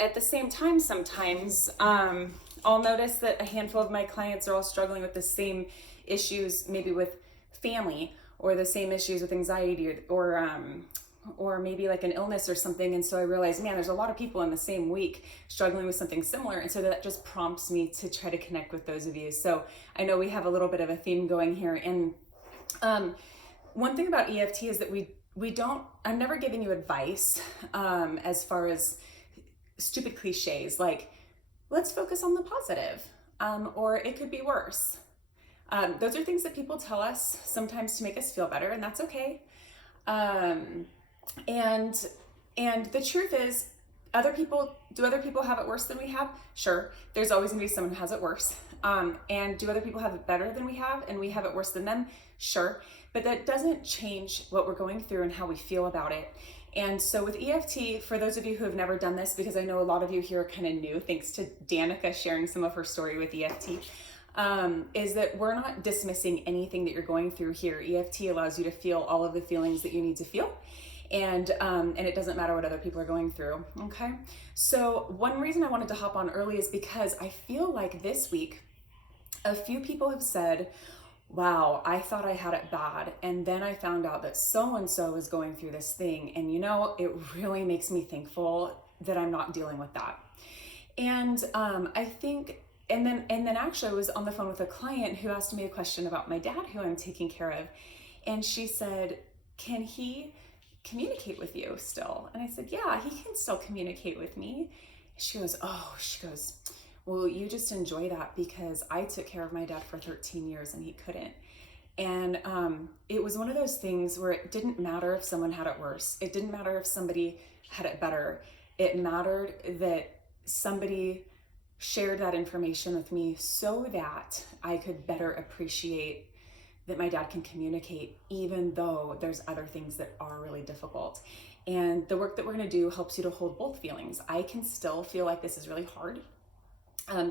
at the same time, sometimes I'll notice that a handful of my clients are all struggling with the same issues, maybe with family, or the same issues with anxiety, or maybe like an illness or something. And so I realized, man, there's a lot of people in the same week struggling with something similar. And so that just prompts me to try to connect with those of you. So I know we have a little bit of a theme going here. And one thing about EFT is that I'm never giving you advice as far as stupid cliches like, let's focus on the positive, or it could be worse. Those are things that people tell us sometimes to make us feel better, and that's okay. And the truth is, do other people have it worse than we have? Sure. There's always gonna be someone who has it worse. And do other people have it better than we have and we have it worse than them? Sure. But that doesn't change what we're going through and how we feel about it. And so with EFT, for those of you who have never done this, because I know a lot of you here are kind of new, thanks to Danica sharing some of her story with EFT, is that we're not dismissing anything that you're going through here. EFT allows you to feel all of the feelings that you need to feel. And it doesn't matter what other people are going through, okay? So one reason I wanted to hop on early is because I feel like this week, a few people have said, wow, I thought I had it bad, and then I found out that so-and-so is going through this thing, and it really makes me thankful that I'm not dealing with that. And I think, and then actually I was on the phone with a client who asked me a question about my dad, who I'm taking care of, and she said, can he communicate with you still? And I said, yeah, he can still communicate with me. She goes, well, you just enjoy that because I took care of my dad for 13 years and he couldn't. And it was one of those things where it didn't matter if someone had it worse. It didn't matter if somebody had it better. It mattered that somebody shared that information with me so that I could better appreciate that my dad can communicate, even though there's other things that are really difficult. And the work that we're gonna do helps you to hold both feelings. I can still feel like this is really hard,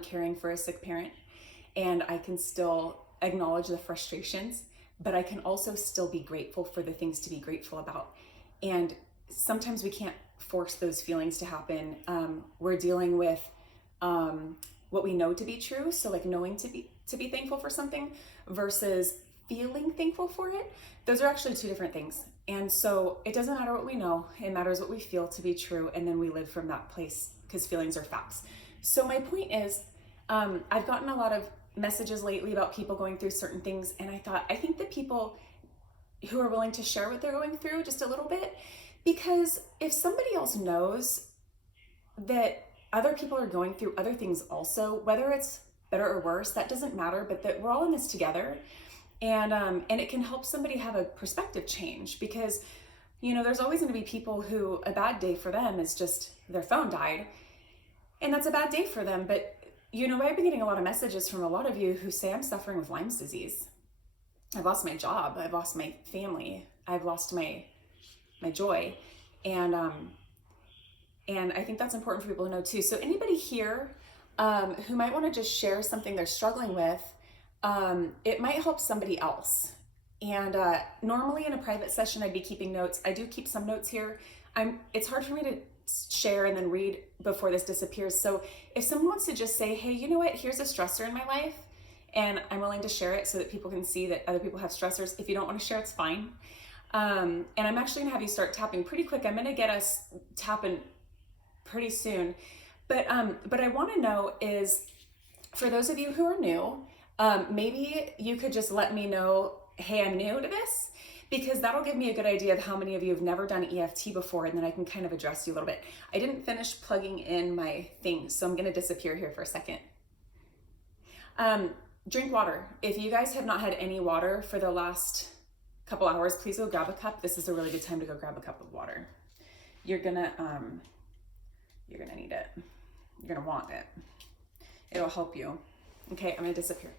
caring for a sick parent, and I can still acknowledge the frustrations, but I can also still be grateful for the things to be grateful about. And sometimes we can't force those feelings to happen. We're dealing with what we know to be true, so like knowing to be thankful for something versus feeling thankful for it. Those are actually two different things. And so it doesn't matter what we know, it matters what we feel to be true, and then we live from that place because feelings are facts. So my point is, I've gotten a lot of messages lately about people going through certain things, and I think that people who are willing to share what they're going through just a little bit, because if somebody else knows that other people are going through other things also, whether it's better or worse, that doesn't matter, but that we're all in this together. And it can help somebody have a perspective change, because there's always going to be people who a bad day for them is just their phone died, and that's a bad day for them. But I've been getting a lot of messages from a lot of you who say, I'm suffering with Lyme's disease. I've lost my job, I've lost my family, I've lost my joy, and I think that's important for people to know too. So anybody here who might want to just share something they're struggling with, it might help somebody else. And normally in a private session, I'd be keeping notes. I do keep some notes here. It's hard for me to share and then read before this disappears. So if someone wants to just say, hey, you know what, here's a stressor in my life, and I'm willing to share it so that people can see that other people have stressors. If you don't want to share, it's fine. And I'm actually gonna have you start tapping pretty quick. I'm gonna get us tapping pretty soon. But what I wanna know is, for those of you who are new, maybe you could just let me know, hey, I'm new to this, because that'll give me a good idea of how many of you have never done EFT before, and then I can kind of address you a little bit. I didn't finish plugging in my things, so I'm gonna disappear here for a second. Drink water. If you guys have not had any water for the last couple hours, please go grab a cup. This is a really good time to go grab a cup of water. You're gonna need it. You're gonna want it. It'll help you. Okay, I'm gonna disappear.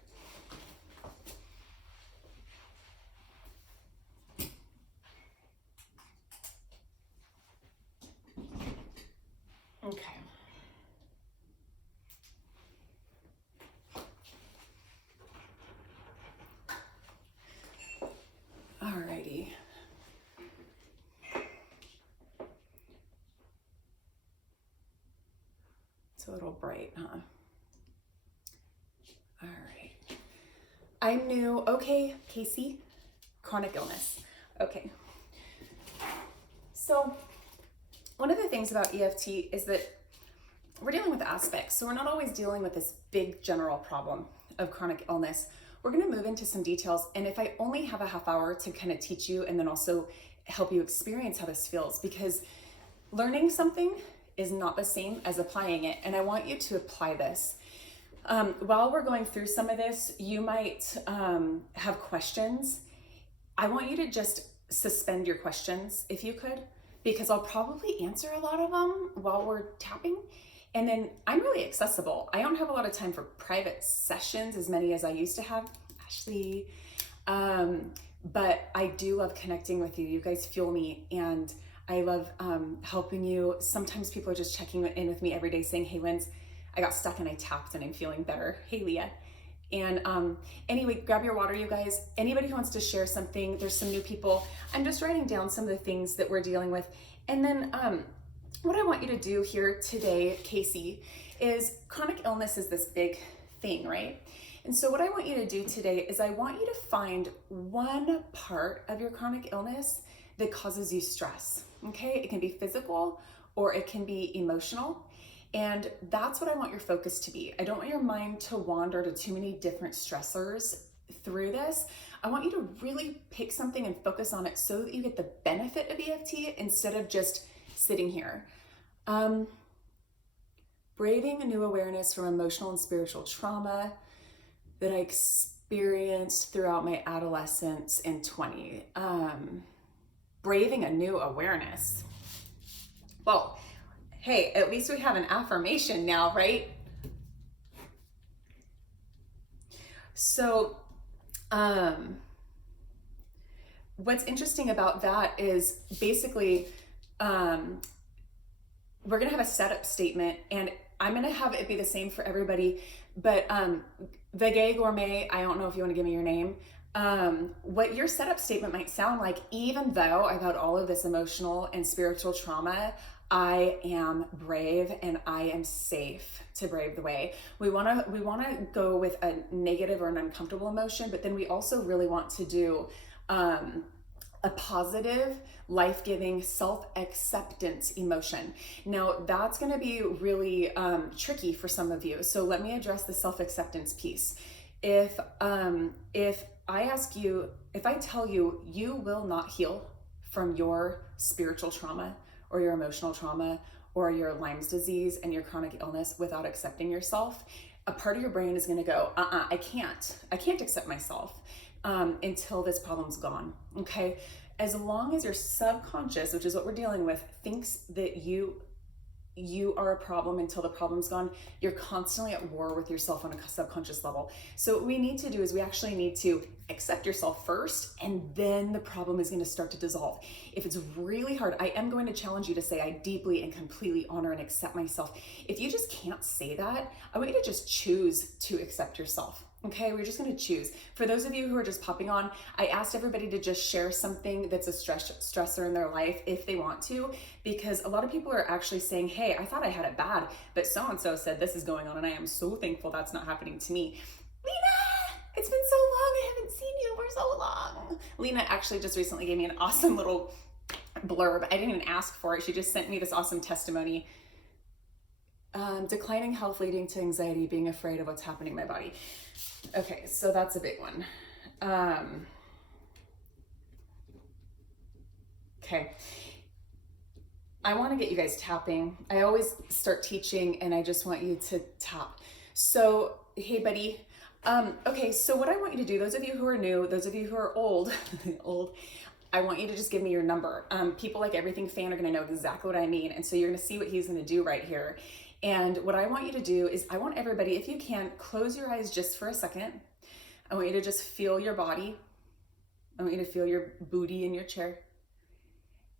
Okay. Alrighty. It's a little bright, huh? All right. I'm new. Okay, Casey, chronic illness. Okay. So one of the things about EFT is that we're dealing with aspects. So we're not always dealing with this big general problem of chronic illness. We're going to move into some details. And if I only have a half hour to kind of teach you and then also help you experience how this feels, because learning something is not the same as applying it. And I want you to apply this. While we're going through some of this, you might have questions. I want you to just suspend your questions if you could, because I'll probably answer a lot of them while we're tapping. And then I'm really accessible. I don't have a lot of time for private sessions, as many as I used to have, Ashley. But I do love connecting with you. You guys fuel me, and I love helping you. Sometimes people are just checking in with me every day saying, hey, Linz, I got stuck and I tapped and I'm feeling better. Hey, Leah. And anyway, grab your water, you guys. Anybody who wants to share something, there's some new people. I'm just writing down some of the things that we're dealing with. And then what I want you to do here today, Casey, is chronic illness is this big thing, right? And so what I want you to do today is I want you to find one part of your chronic illness that causes you stress, okay? It can be physical or it can be emotional. And that's what I want your focus to be. I don't want your mind to wander to too many different stressors through this. I want you to really pick something and focus on it so that you get the benefit of EFT instead of just sitting here. Braving a new awareness from emotional and spiritual trauma that I experienced throughout my adolescence and 20. Braving a new awareness. Well, hey, at least we have an affirmation now, right? So, what's interesting about that is basically, we're gonna have a setup statement, and I'm gonna have it be the same for everybody, but the Gay Gourmet, I don't know if you wanna give me your name, what your setup statement might sound like, even though I've had all of this emotional and spiritual trauma, I am brave and I am safe to brave the way. We wanna go with a negative or an uncomfortable emotion, but then we also really want to do a positive, life-giving, self-acceptance emotion. Now, that's gonna be really tricky for some of you. So let me address the self-acceptance piece. If I ask you, if I tell you, you will not heal from your spiritual trauma or your emotional trauma or your Lyme's disease and your chronic illness without accepting yourself, a part of your brain is gonna go, I can't accept myself until this problem's gone, okay? As long as your subconscious, which is what we're dealing with, thinks that you are a problem until the problem's gone, you're constantly at war with yourself on a subconscious level. So what we need to do is we actually need to accept yourself first, and then the problem is going to start to dissolve. If it's really hard, I am going to challenge you to say, I deeply and completely honor and accept myself. If you just can't say that, I want you to just choose to accept yourself. Okay, we're just gonna choose. For those of you who are just popping on, I asked everybody to just share something that's a stressor in their life if they want to, because a lot of people are actually saying, hey, I thought I had it bad, but so-and-so said this is going on, and I am so thankful that's not happening to me. Lena, it's been so long, I haven't seen you for so long. Lena actually just recently gave me an awesome little blurb. I didn't even ask for it. She just sent me this awesome testimony. Declining health leading to anxiety, being afraid of what's happening in my body. Okay, so that's a big one. Okay. I want to get you guys tapping. I always start teaching and I just want you to tap. So, hey buddy. Okay, so what I want you to do, those of you who are new, those of you who are old, I want you to just give me your number. People like Everything Fan are gonna know exactly what I mean. And so you're gonna see what he's gonna do right here. And what I want you to do is I want everybody, if you can, close your eyes just for a second. I want you to just feel your body. I want you to feel your booty in your chair.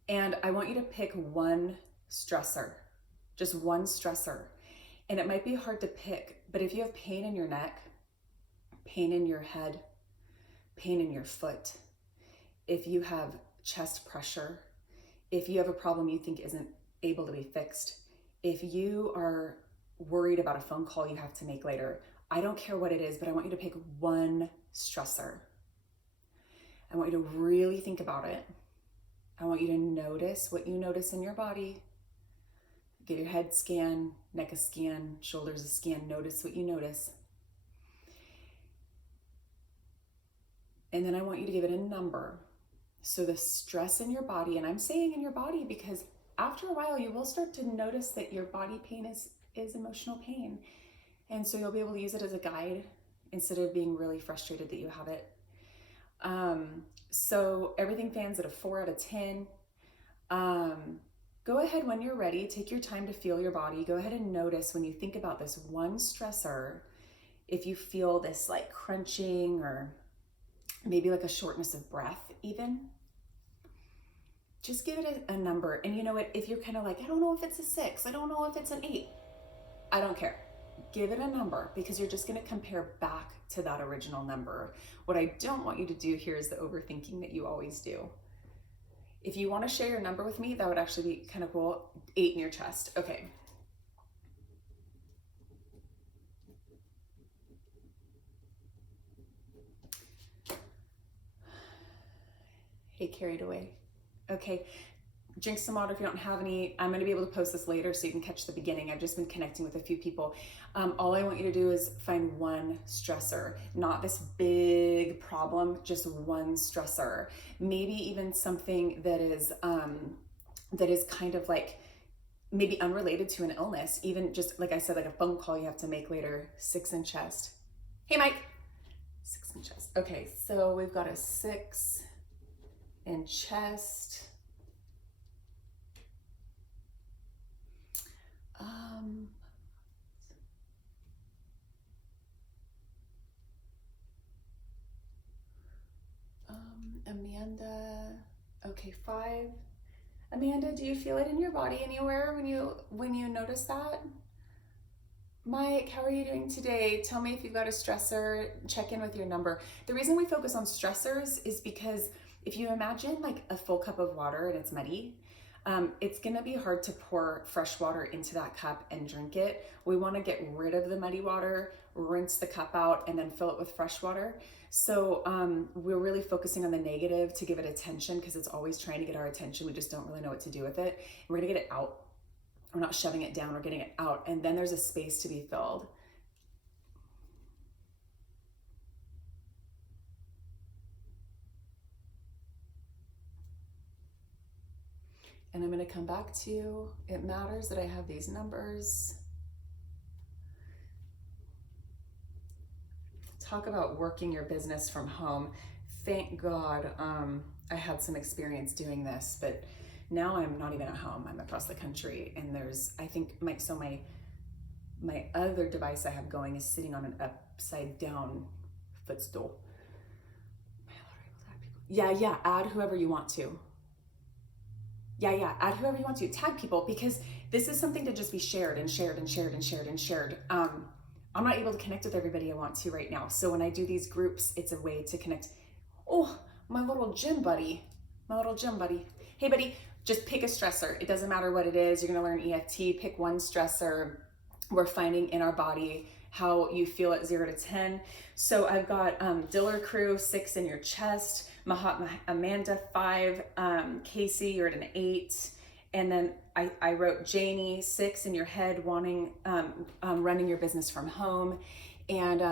And I want you to pick one stressor, just one stressor. And it might be hard to pick, but if you have pain in your neck, pain in your head, pain in your foot, if you have chest pressure, if you have a problem you think isn't able to be fixed, if you are worried about a phone call you have to make later. I don't care what it is, but I want you to pick one stressor. I want you to really think about it. I want you to notice what you notice in your body. Give your head a scan, neck a scan, shoulders a scan. Notice what you notice. And then I want you to give it a number. So the stress in your body, and I'm saying in your body because after a while you will start to notice that your body pain is emotional pain. And so you'll be able to use it as a guide instead of being really frustrated that you have it. So everything fans at a 4 out of 10. Go ahead when you're ready, take your time to feel your body. Go ahead and notice when you think about this one stressor, if you feel this like crunching or maybe like a shortness of breath even. Just give it a number. And you know what, if you're kind of like, I don't know if it's a 6, I don't know if it's an 8, I don't care. Give it a number because you're just going to compare back to that original number. What I don't want you to do here is the overthinking that you always do. If you want to share your number with me, that would actually be kind of cool. 8 in your chest. Okay. Hey, carried away. Okay. Drink some water if you don't have any. I'm going to be able to post this later so you can catch the beginning. I've just been connecting with a few people. All I want you to do is find one stressor, not this big problem, just one stressor. Maybe even something that is kind of like maybe unrelated to an illness, even just like I said, like a phone call you have to make later. 6 in chest. Hey, Mike. 6 in chest. Okay, so we've got a 6 in chest. Amanda, okay, 5. Amanda, do you feel it in your body anywhere when you notice that? Mike, how are you doing today? Tell me if you've got a stressor, check in with your number. The reason we focus on stressors is because if you imagine like a full cup of water and it's muddy, it's gonna be hard to pour fresh water into that cup and drink it. We wanna get rid of the muddy water, rinse the cup out, and then fill it with fresh water. So we're really focusing on the negative to give it attention because it's always trying to get our attention. We just don't really know what to do with it. And we're gonna get it out. We're not shoving it down, we're getting it out. And then there's a space to be filled. And I'm gonna come back to you. It matters that I have these numbers. Talk about working your business from home. Thank God I had some experience doing this, but now I'm not even at home. I'm across the country, and I think my other device I have going is sitting on an upside down footstool. Yeah, add whoever you want to. Yeah, add whoever you want to. Tag people, because this is something to just be shared and shared and shared and shared and shared. I'm not able to connect with everybody I want to right now. So when I do these groups, it's a way to connect. Oh, my little gym buddy. Hey, buddy, just pick a stressor. It doesn't matter what it is. You're gonna learn EFT, pick one stressor. We're finding in our body how you feel at 0 to 10. So I've got Diller Crew, 6 in your chest. Mahatma Amanda, 5. Casey, you're at an 8. And then I wrote Janie, 6 in your head, wanting running your business from home. And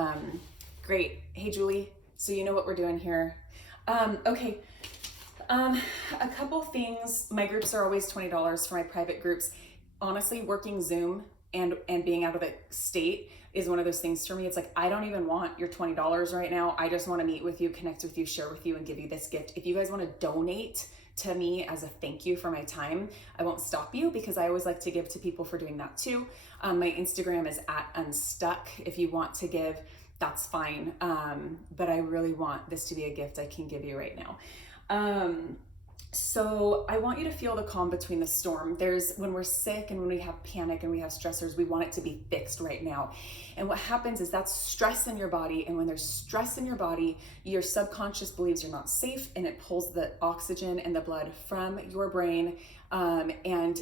great. Hey, Julie. So you know what we're doing here. Okay. A couple things. My groups are always $20 for my private groups. Honestly, working Zoom and being out of the state is one of those things for me. It's like, I don't even want your $20 right now. I just want to meet with you, connect with you, share with you, and give you this gift. If you guys want to donate to me as a thank you for my time, I won't stop you, because I always like to give to people for doing that too. My Instagram is @unstuck. If you want to give, that's fine. But I really want this to be a gift I can give you right now. So I want you to feel the calm between the storm. There's when we're sick and when we have panic and we have stressors, we want it to be fixed right now. And what happens is that's stress in your body. And when there's stress in your body, your subconscious believes you're not safe, and it pulls the oxygen and the blood from your brain and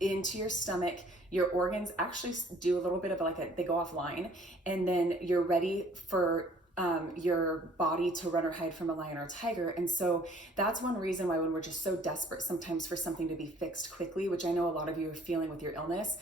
into your stomach. Your organs actually do a little bit of they go offline, and then you're ready for your body to run or hide from a lion or a tiger. And so that's one reason why when we're just so desperate sometimes for something to be fixed quickly, which I know a lot of you are feeling with your illness,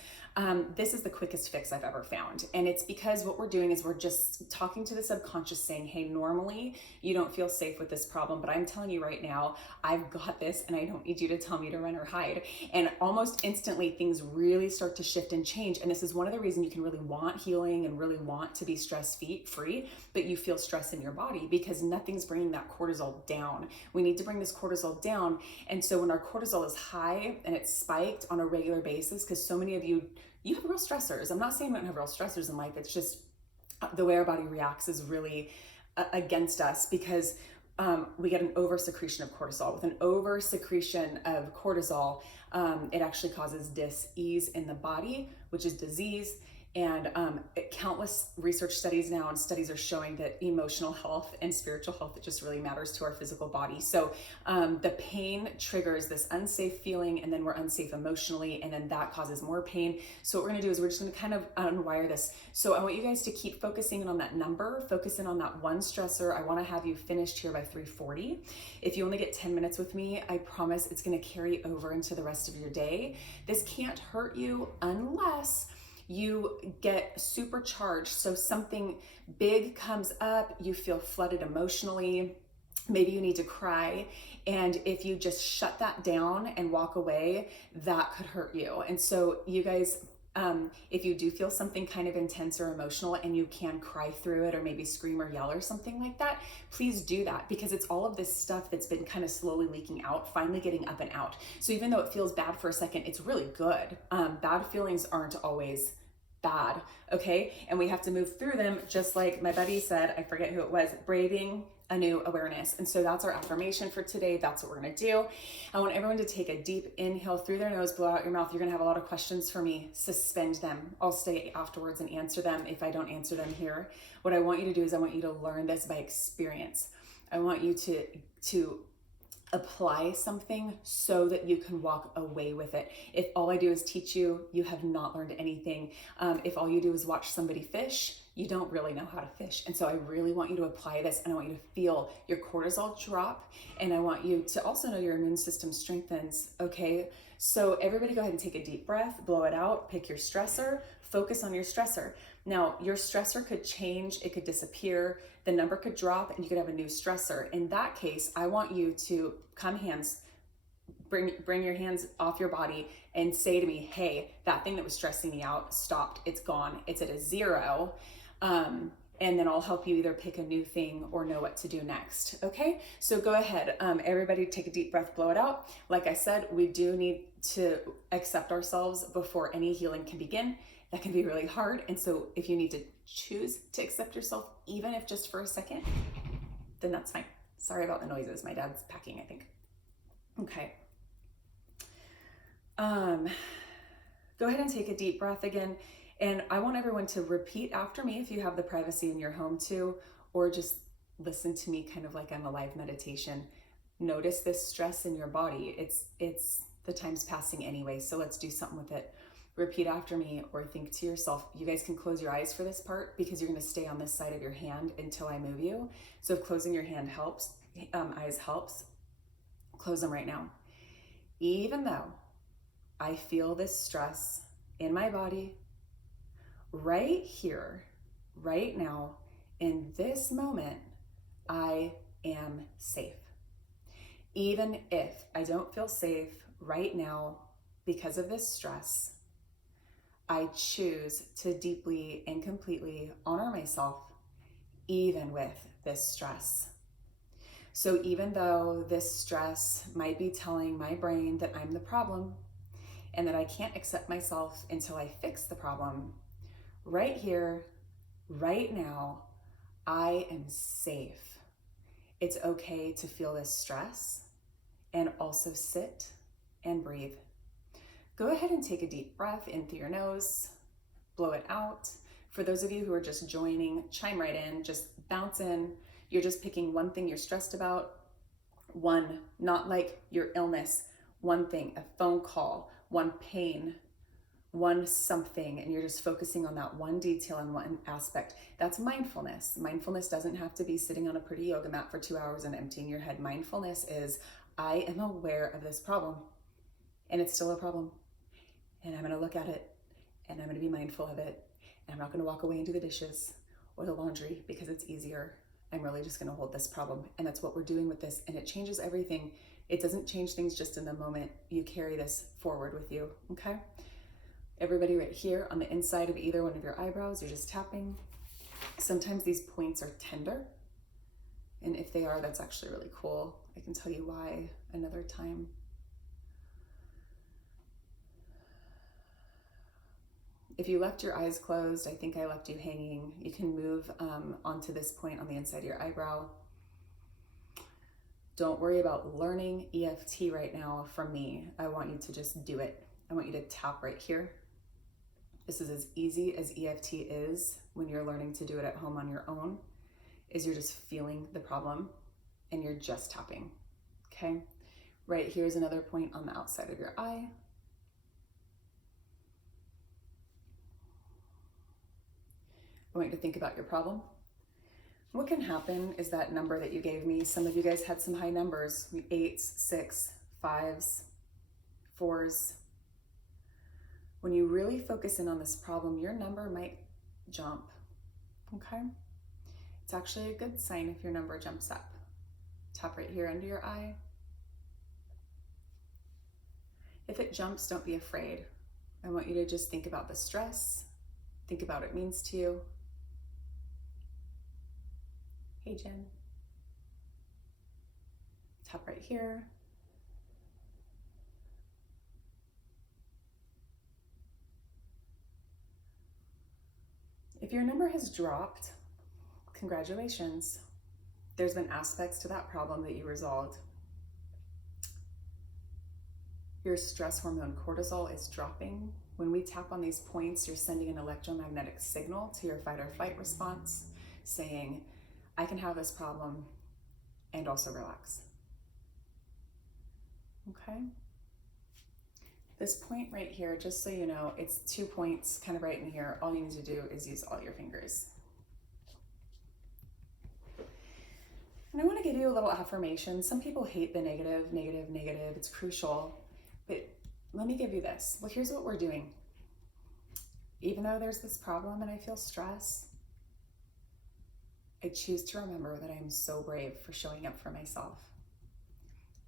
this is the quickest fix I've ever found. And it's because what we're doing is we're just talking to the subconscious saying, hey, normally you don't feel safe with this problem, but I'm telling you right now, I've got this and I don't need you to tell me to run or hide. And almost instantly things really start to shift and change. And this is one of the reasons you can really want healing and really want to be stress free, but you feel stress in your body because nothing's bringing that cortisol down. We need to bring this cortisol down. And so when our cortisol is high and it's spiked on a regular basis, because so many of you have real stressors. I'm not saying we don't have real stressors in life. It's just the way our body reacts is really against us because we get an over secretion of cortisol. With an over secretion of cortisol, it actually causes dis-ease in the body, which is disease. And countless research studies now, and studies are showing that emotional health and spiritual health, it just really matters to our physical body. So the pain triggers this unsafe feeling, and then we're unsafe emotionally, and then that causes more pain. So what we're gonna do is we're just gonna kind of unwire this. So I want you guys to keep focusing in on that number, focusing on that one stressor. I wanna have you finished here by 3:40. If you only get 10 minutes with me, I promise it's gonna carry over into the rest of your day. This can't hurt you unless you get supercharged. So something big comes up, you feel flooded emotionally, maybe you need to cry. And if you just shut that down and walk away, that could hurt you. And so you guys, if you do feel something kind of intense or emotional and you can cry through it or maybe scream or yell or something like that, please do that, because it's all of this stuff that's been kind of slowly leaking out, finally getting up and out. So even though it feels bad for a second, it's really good. Bad feelings aren't always bad, okay? And we have to move through them, just like my buddy said, I forget who it was, braving a new awareness. And so that's our affirmation for today. That's what we're gonna do. I want everyone to take a deep inhale through their nose, blow out your mouth. You're gonna have a lot of questions for me. Suspend them. I'll stay afterwards and answer them if I don't answer them here. What I want you to do is I want you to learn this by experience. I want you to apply something so that you can walk away with it. If all I do is teach you, you have not learned anything. If all you do is watch somebody fish, you don't really know how to fish. And so I really want you to apply this, and I want you to feel your cortisol drop, and I want you to also know your immune system strengthens, okay? So everybody go ahead and take a deep breath, blow it out, pick your stressor, focus on your stressor. Now, your stressor could change, it could disappear, the number could drop, and you could have a new stressor. In that case, I want you to bring your hands off your body and say to me, hey, that thing that was stressing me out stopped, it's gone, it's at a 0. And then I'll help you either pick a new thing or know what to do next, okay? So go ahead, everybody take a deep breath, blow it out. Like I said, we do need to accept ourselves before any healing can begin. That can be really hard. And so if you need to choose to accept yourself, even if just for a second, then that's fine. Sorry about the noises. My dad's packing, I think. Okay. Go ahead and take a deep breath again. And I want everyone to repeat after me if you have the privacy in your home too, or just listen to me kind of like I'm a live meditation. Notice this stress in your body. It's the time's passing anyway, so let's do something with it. Repeat after me or think to yourself. You guys can close your eyes for this part because you're going to stay on this side of your hand until I move you. So if closing your hand helps, eyes helps, close them right now. Even though I feel this stress in my body, right here, right now, in this moment, I am safe. Even if I don't feel safe right now because of this stress, I choose to deeply and completely honor myself, even with this stress. So even though this stress might be telling my brain that I'm the problem and that I can't accept myself until I fix the problem, right here, right now, I am safe. It's okay to feel this stress, and also sit and breathe. Go ahead and take a deep breath in through your nose, blow it out. For those of you who are just joining, chime right in, just bounce in. You're just picking one thing you're stressed about, one, not like your illness, one thing, a phone call, one pain, one something, and you're just focusing on that one detail and one aspect. That's mindfulness. Mindfulness doesn't have to be sitting on a pretty yoga mat for 2 hours and emptying your head. Mindfulness is, I am aware of this problem, and it's still a problem, and I'm gonna look at it, and I'm gonna be mindful of it, and I'm not gonna walk away and do the dishes or the laundry because it's easier. I'm really just gonna hold this problem, and that's what we're doing with this, and it changes everything. It doesn't change things just in the moment. You carry this forward with you, okay? Everybody right here on the inside of either one of your eyebrows, you're just tapping. Sometimes these points are tender, and if they are, that's actually really cool. I can tell you why another time. If you left your eyes closed, I think I left you hanging. You can move onto this point on the inside of your eyebrow. Don't worry about learning EFT right now from me. I want you to just do it. I want you to tap right here. This is as easy as EFT is when you're learning to do it at home on your own, is you're just feeling the problem and you're just tapping, okay? Right here's another point on the outside of your eye. I want you to think about your problem. What can happen is that number that you gave me, some of you guys had some high numbers, 8s, 6, 5s, 4s. When you really focus in on this problem, your number might jump, okay? It's actually a good sign if your number jumps up. Tap right here under your eye. If it jumps, don't be afraid. I want you to just think about the stress, think about what it means to you. Hey, Jen. Tap right here. If your number has dropped, congratulations. There's been aspects to that problem that you resolved. Your stress hormone cortisol is dropping. When we tap on these points, you're sending an electromagnetic signal to your fight or flight response saying, I can have this problem and also relax. Okay? This point right here, just so you know, it's 2 points kind of right in here. All you need to do is use all your fingers. And I want to give you a little affirmation. Some people hate the negative, negative, negative. It's crucial. But let me give you this. Well, here's what we're doing. Even though there's this problem and I feel stress, I choose to remember that I am so brave for showing up for myself.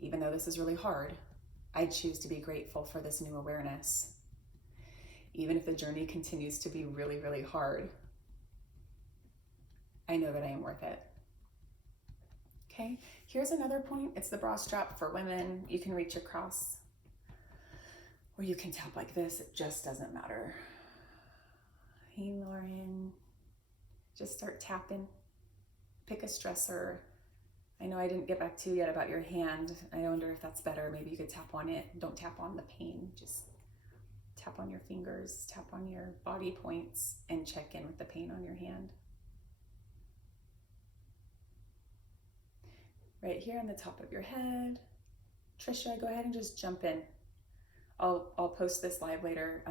Even though this is really hard, I choose to be grateful for this new awareness. Even if the journey continues to be really, really hard, I know that I am worth it. Okay, here's another point. It's the bra strap for women. You can reach across, or you can tap like this. It just doesn't matter. Hey, Lauren, just start tapping. Pick a stressor. I know I didn't get back to you yet about your hand. I wonder if that's better. Maybe you could tap on it. Don't tap on the pain. Just tap on your fingers, tap on your body points, and check in with the pain on your hand. Right here on the top of your head. Trisha, go ahead and just jump in. I'll post this live later,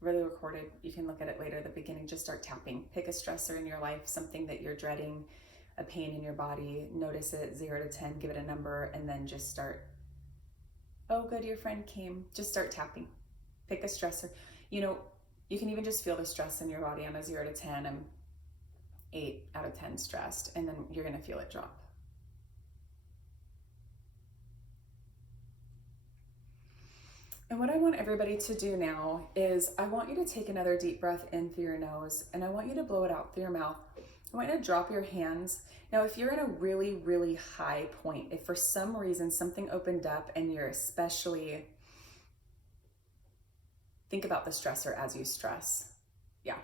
really recorded. You can look at it later at the beginning. Just start tapping. Pick a stressor in your life, something that you're dreading, a pain in your body. Notice it 0 to 10, give it a number, and then just start. Oh, good, your friend came. Just start tapping. Pick a stressor. You know, you can even just feel the stress in your body. On a 0 to 10, I'm 8 out of 10 stressed, and then you're gonna feel it drop. And what I want everybody to do now is I want you to take another deep breath in through your nose, and I want you to blow it out through your mouth. I want you to drop your hands. Now, if you're in a really, really high point, if for some reason something opened up and you're especially, think about the stressor as you stress. Yeah.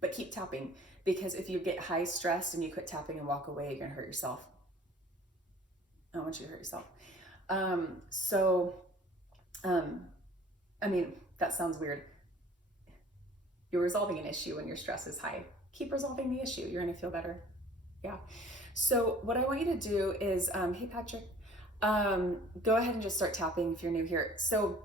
But keep tapping, because if you get high stressed and you quit tapping and walk away, you're gonna hurt yourself. I don't want you to hurt yourself. So, I mean, that sounds weird. You're resolving an issue when your stress is high. Keep resolving the issue. You're going to feel better. Yeah. So what I want you to do is, hey, Patrick, go ahead and just start tapping if you're new here. So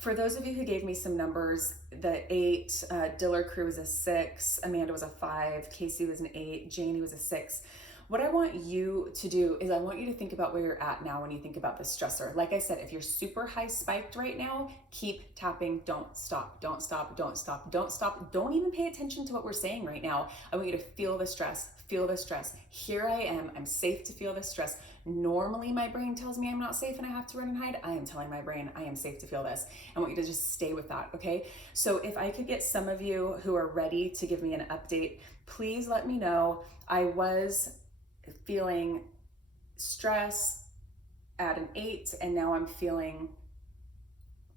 for those of you who gave me some numbers, the 8, Diller Crew was a 6, Amanda was a 5, Casey was an 8, Janie was a 6. What I want you to do is I want you to think about where you're at now when you think about this stressor. Like I said, if you're super high spiked right now, keep tapping. Don't stop, don't stop, don't stop, don't stop. Don't even pay attention to what we're saying right now. I want you to feel the stress, feel the stress. Here I am, I'm safe to feel the stress. Normally my brain tells me I'm not safe and I have to run and hide. I am telling my brain I am safe to feel this. I want you to just stay with that, okay? So if I could get some of you who are ready to give me an update, please let me know. I was feeling stress at an 8 and now I'm feeling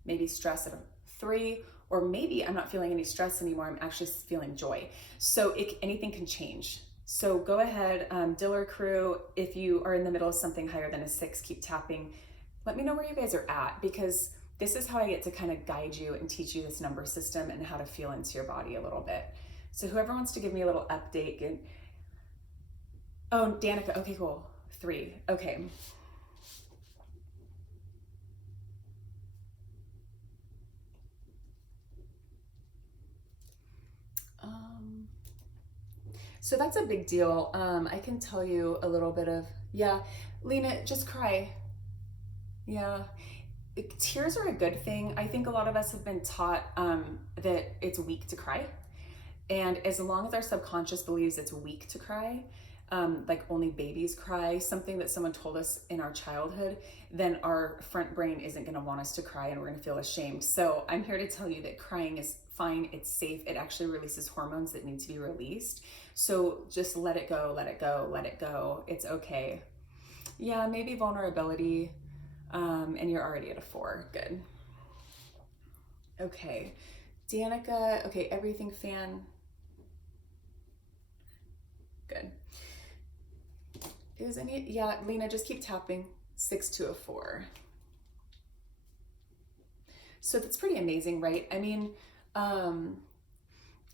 maybe stress at a 3, or maybe I'm not feeling any stress anymore, I'm actually feeling joy. So anything can change. So go ahead, Diller Crew, if you are in the middle of something higher than a 6, keep tapping. Let me know where you guys are at, because this is how I get to kind of guide you and teach you this number system and how to feel into your body a little bit. So whoever wants to give me a little update. And oh, Danica, okay, cool. 3, okay. So that's a big deal. I can tell you a little bit of, yeah, Lena, just cry. Yeah, tears are a good thing. I think a lot of us have been taught that it's weak to cry. And as long as our subconscious believes it's weak to cry, like only babies cry, something that someone told us in our childhood, then our front brain isn't going to want us to cry and we're going to feel ashamed. So I'm here to tell you that crying is fine. It's safe. It actually releases hormones that need to be released. So just let it go, let it go, let it go. It's okay. Yeah, maybe vulnerability. And you're already at a 4. Good. Okay. Danica, okay, everything fan. Good. Is any, yeah, Lena, just keep tapping. 6 to a 4. So that's pretty amazing, right? I mean,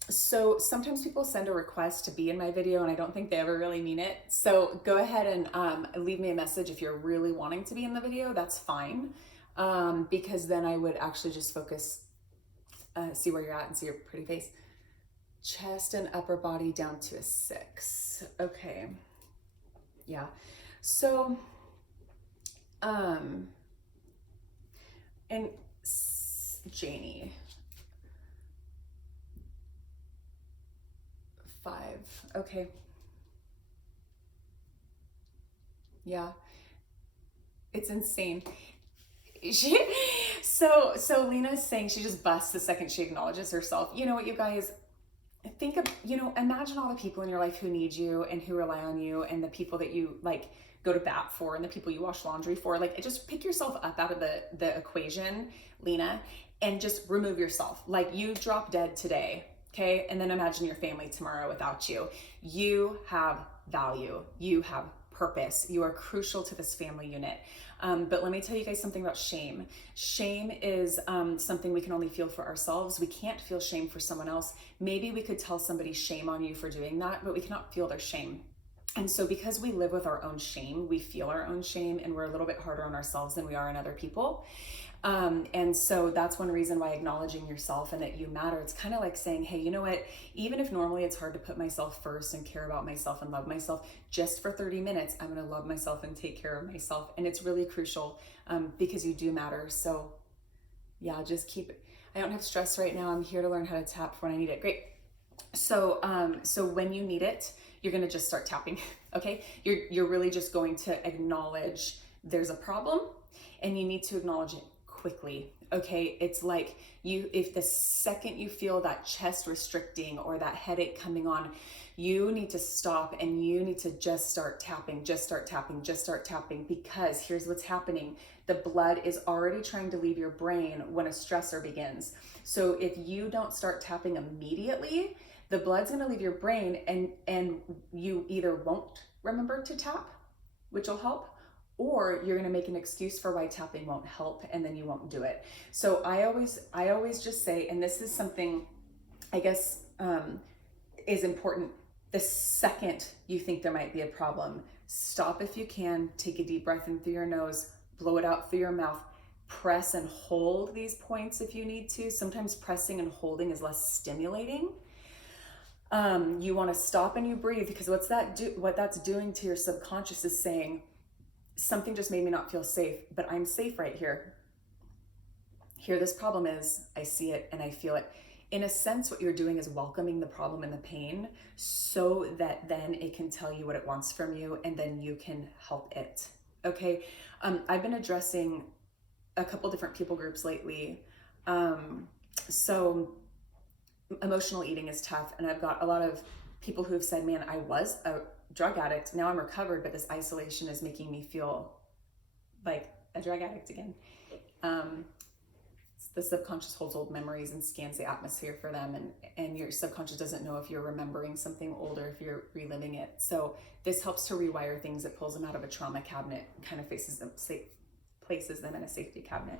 so sometimes people send a request to be in my video and I don't think they ever really mean it. So go ahead and leave me a message if you're really wanting to be in the video, that's fine. Because then I would actually just focus, see where you're at and see your pretty face. Chest and upper body down to a 6. Okay. Yeah. So, and Janie, 5. Okay. Yeah. It's insane. So Lena's saying she just busts the second she acknowledges herself. You know what, you guys, think of, imagine all the people in your life who need you and who rely on you, and the people that you like go to bat for, and the people you wash laundry for. Like, just pick yourself up out of the equation, Lena, and just remove yourself. Like, you drop dead today, okay? And then imagine your family tomorrow without you. You have value. You have purpose. You are crucial to this family unit. But let me tell you guys something about shame. Shame is something we can only feel for ourselves. We can't feel shame for someone else. Maybe we could tell somebody shame on you for doing that, but we cannot feel their shame. And so because we live with our own shame, we feel our own shame, and we're a little bit harder on ourselves than we are on other people. And so that's one reason why acknowledging yourself and that you matter, it's kind of like saying, hey, you know what, even if normally it's hard to put myself first and care about myself and love myself, just for 30 minutes, I'm going to love myself and take care of myself. And it's really crucial because you do matter. So yeah, just keep it. I don't have stress right now. I'm here to learn how to tap for when I need it. Great. So, so when you need it, you're going to just start tapping. Okay. You're really just going to acknowledge there's a problem and you need to acknowledge it quickly. Okay. It's like if the second you feel that chest restricting or that headache coming on, you need to stop and you need to just start tapping, just start tapping, just start tapping, because here's what's happening. The blood is already trying to leave your brain when a stressor begins. So if you don't start tapping immediately, the blood's going to leave your brain and you either won't remember to tap, which will help, or you're going to make an excuse for why tapping won't help, and then you won't do it. So I always just say, and this is something I guess is important. The second you think there might be a problem, stop if you can, take a deep breath in through your nose, blow it out through your mouth, press and hold these points if you need to. Sometimes pressing and holding is less stimulating. You want to stop and you breathe, because what that's doing to your subconscious is saying, something just made me not feel safe, but I'm safe right here. Here this problem is, I see it and I feel it. In a sense, what you're doing is welcoming the problem and the pain so that then it can tell you what it wants from you, and then you can help it. Okay. I've been addressing a couple different people groups lately. So emotional eating is tough. And I've got a lot of people who've said, man, I was a drug addict. Now I'm recovered, but this isolation is making me feel like a drug addict again. The subconscious holds old memories and scans the atmosphere for them, and your subconscious doesn't know if you're remembering something old or if you're reliving it. So this helps to rewire things. It pulls them out of a trauma cabinet, kind of places them in a safety cabinet.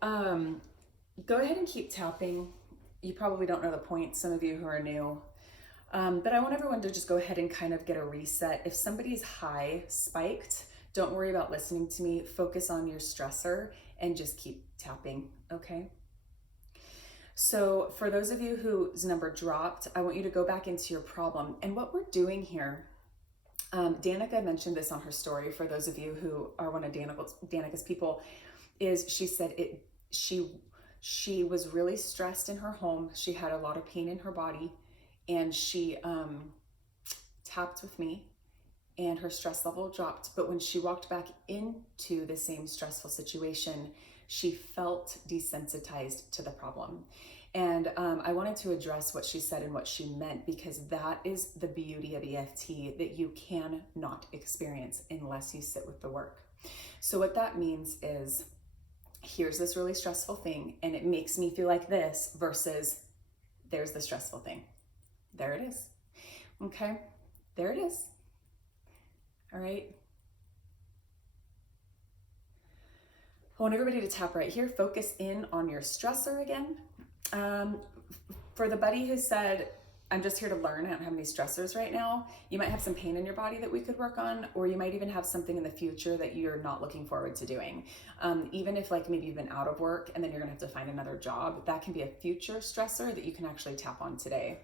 Go ahead and keep tapping. You probably don't know the point, some of you who are new, but I want everyone to just go ahead and kind of get a reset. If somebody's high spiked, don't worry about listening to me. Focus on your stressor and just keep tapping, okay? So for those of you whose number dropped, I want you to go back into your problem. And what we're doing here, Danica mentioned this on her story, for those of you who are one of Danica's people, is she said she was really stressed in her home. She had a lot of pain in her body, and she tapped with me, and her stress level dropped. But when she walked back into the same stressful situation, she felt desensitized to the problem. And I wanted to address what she said and what she meant, because that is the beauty of EFT that you cannot experience unless you sit with the work. So what that means is, here's this really stressful thing, and it makes me feel like this, versus there's the stressful thing. There it is. Okay, there it is. All right. I want everybody to tap right here. Focus in on your stressor again. For the buddy who said, I'm just here to learn, I don't have any stressors right now, you might have some pain in your body that we could work on, or you might even have something in the future that you're not looking forward to doing. Even if like maybe you've been out of work and then you're gonna have to find another job, that can be a future stressor that you can actually tap on today.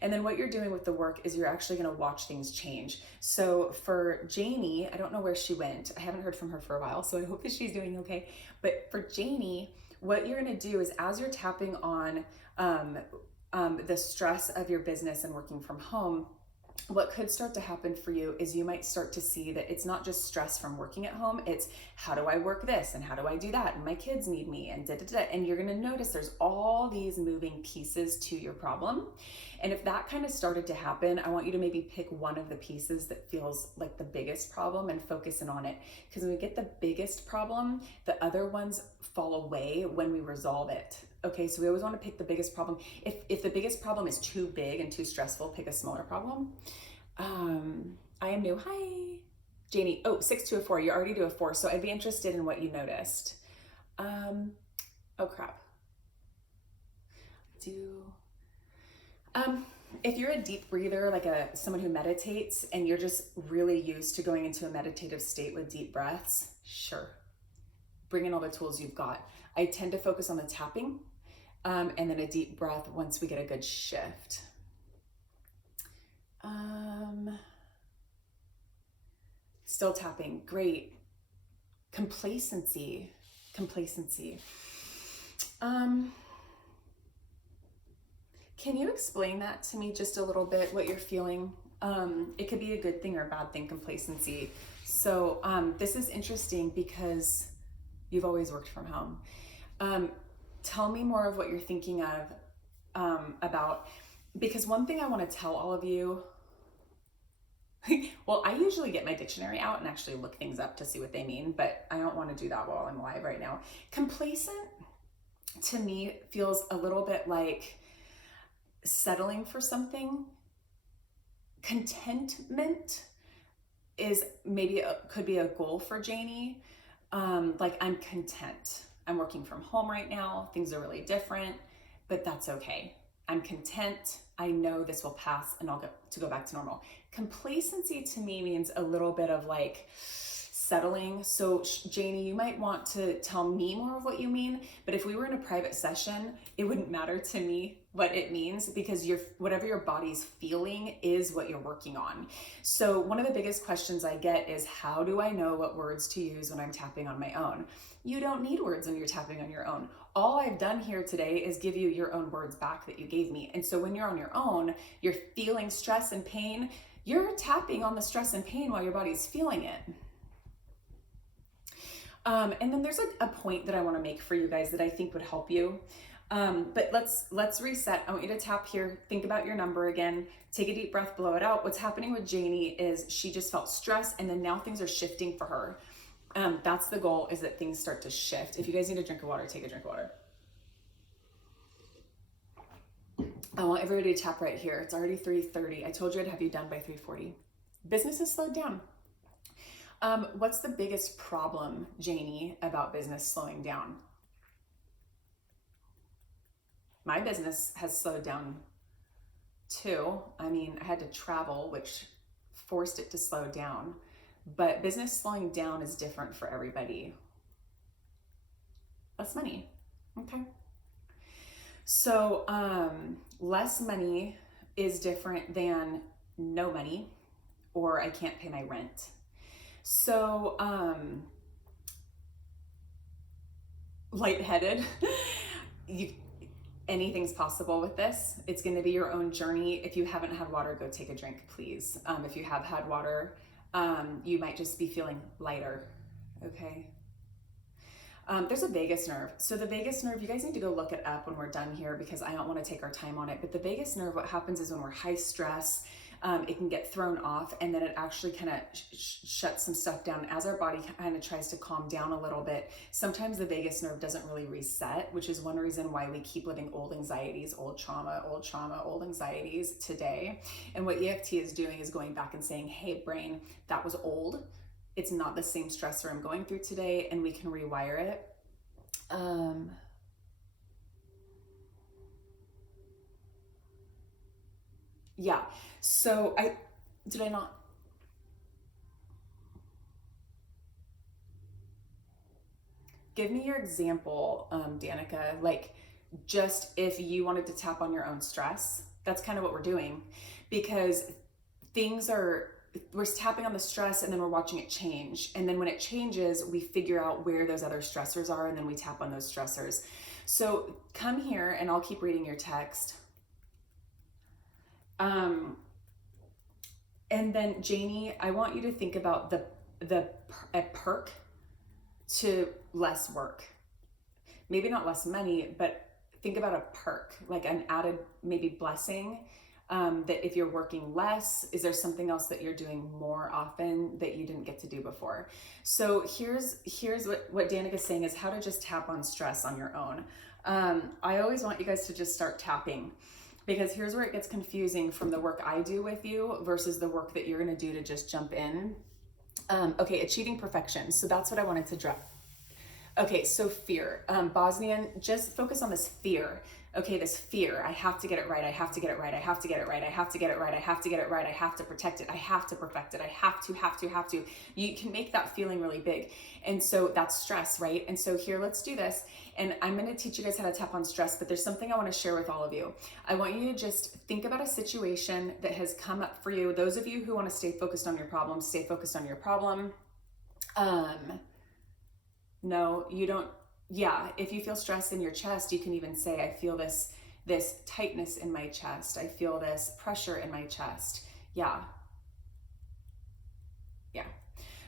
And then what you're doing with the work is you're actually gonna watch things change. So for Janie, I don't know where she went. I haven't heard from her for a while, so I hope that she's doing okay. But for Janie, what you're gonna do is, as you're tapping on the stress of your business and working from home, what could start to happen for you is you might start to see that it's not just stress from working at home, it's how do I work this and how do I do that, and my kids need me, and and you're going to notice there's all these moving pieces to your problem. And if that kind of started to happen, I want you to maybe pick one of the pieces that feels like the biggest problem and focus in on it, because when we get the biggest problem, the other ones fall away when we resolve it. Okay, so we always want to pick the biggest problem. If the biggest problem is too big and too stressful, pick a smaller problem. I am new. Hi, Janie. Oh, 6 to a 4. You already do a 4, so I'd be interested in what you noticed. Oh crap. If you're a deep breather, like someone who meditates, and you're just really used to going into a meditative state with deep breaths, sure. Bring in all the tools you've got. I tend to focus on the tapping, and then a deep breath once we get a good shift. Still tapping, great. Complacency. Can you explain that to me just a little bit, what you're feeling? It could be a good thing or a bad thing, complacency. So this is interesting because you've always worked from home. Tell me more of what you're thinking of about, because one thing I want to tell all of you, well, I usually get my dictionary out and actually look things up to see what they mean, but I don't want to do that while I'm live right now. Complacent to me feels a little bit like settling for something. Contentment is maybe could be a goal for Janie. Like, I'm content. I'm working from home right now. Things are really different, but that's okay. I'm content. I know this will pass and I'll get to go back to normal. Complacency to me means a little bit of like settling. So Janie, you might want to tell me more of what you mean, but if we were in a private session, it wouldn't matter to me what it means, because whatever your body's feeling is what you're working on. So one of the biggest questions I get is, how do I know what words to use when I'm tapping on my own? You don't need words when you're tapping on your own. All I've done here today is give you your own words back that you gave me. And so when you're on your own, you're feeling stress and pain, you're tapping on the stress and pain while your body's feeling it. And then there's a point that I want to make for you guys that I think would help you. But let's reset. I want you to tap here, think about your number again, take a deep breath, blow it out. What's happening with Janie is she just felt stress, and then now things are shifting for her. That's the goal, is that things start to shift. If you guys need a drink of water, take a drink of water. I want everybody to tap right here. It's already 3:30. I told you I'd have you done by 3:40. Business has slowed down. What's the biggest problem, Janie, about business slowing down? My business has slowed down too. I mean, I had to travel, which forced it to slow down, but business slowing down is different for everybody. Less money. Okay. So, less money is different than no money, or I can't pay my rent. So, lightheaded, anything's possible with this. It's going to be your own journey. If you haven't had water, go take a drink, please. If you have had water, you might just be feeling lighter. Okay. There's a vagus nerve. So the vagus nerve, you guys need to go look it up when we're done here, because I don't want to take our time on it. But the vagus nerve, what happens is when we're high stress, it can get thrown off, and then it actually kind of shuts some stuff down as our body kind of tries to calm down a little bit. Sometimes the vagus nerve doesn't really reset, which is one reason why we keep living old anxieties, old trauma, old anxieties today. And what EFT is doing is going back and saying, hey, brain, that was old. It's not the same stressor I'm going through today, and we can rewire it. Yeah, so did I not? Give me your example, Danica, like just if you wanted to tap on your own stress, that's kind of what we're doing, because we're tapping on the stress and then we're watching it change. And then when it changes, we figure out where those other stressors are, and then we tap on those stressors. So come here and I'll keep reading your text. And then Janie, I want you to think about a perk to less work. Maybe not less money, but think about a perk, like an added maybe blessing. That if you're working less, is there something else that you're doing more often that you didn't get to do before? So here's what Danica's saying is how to just tap on stress on your own. I always want you guys to just start tapping, because here's where it gets confusing from the work I do with you versus the work that you're going to do to just jump in. Okay, achieving perfection. So that's what I wanted to drop. Okay, so fear. Bosnian, just focus on this fear. Okay, this fear. I have to get it right. I have to get it right. I have to get it right. I have to get it right. I have to get it right. I have to protect it. I have to perfect it. I have to. You can make that feeling really big. And so that's stress, right? And so here, let's do this. And I'm going to teach you guys how to tap on stress, but there's something I want to share with all of you. I want you to just think about a situation that has come up for you. Those of you who want to stay focused on your problem, stay focused on your problem. No, you don't. Yeah, if you feel stress in your chest, you can even say, I feel this tightness in my chest. I feel this pressure in my chest. Yeah.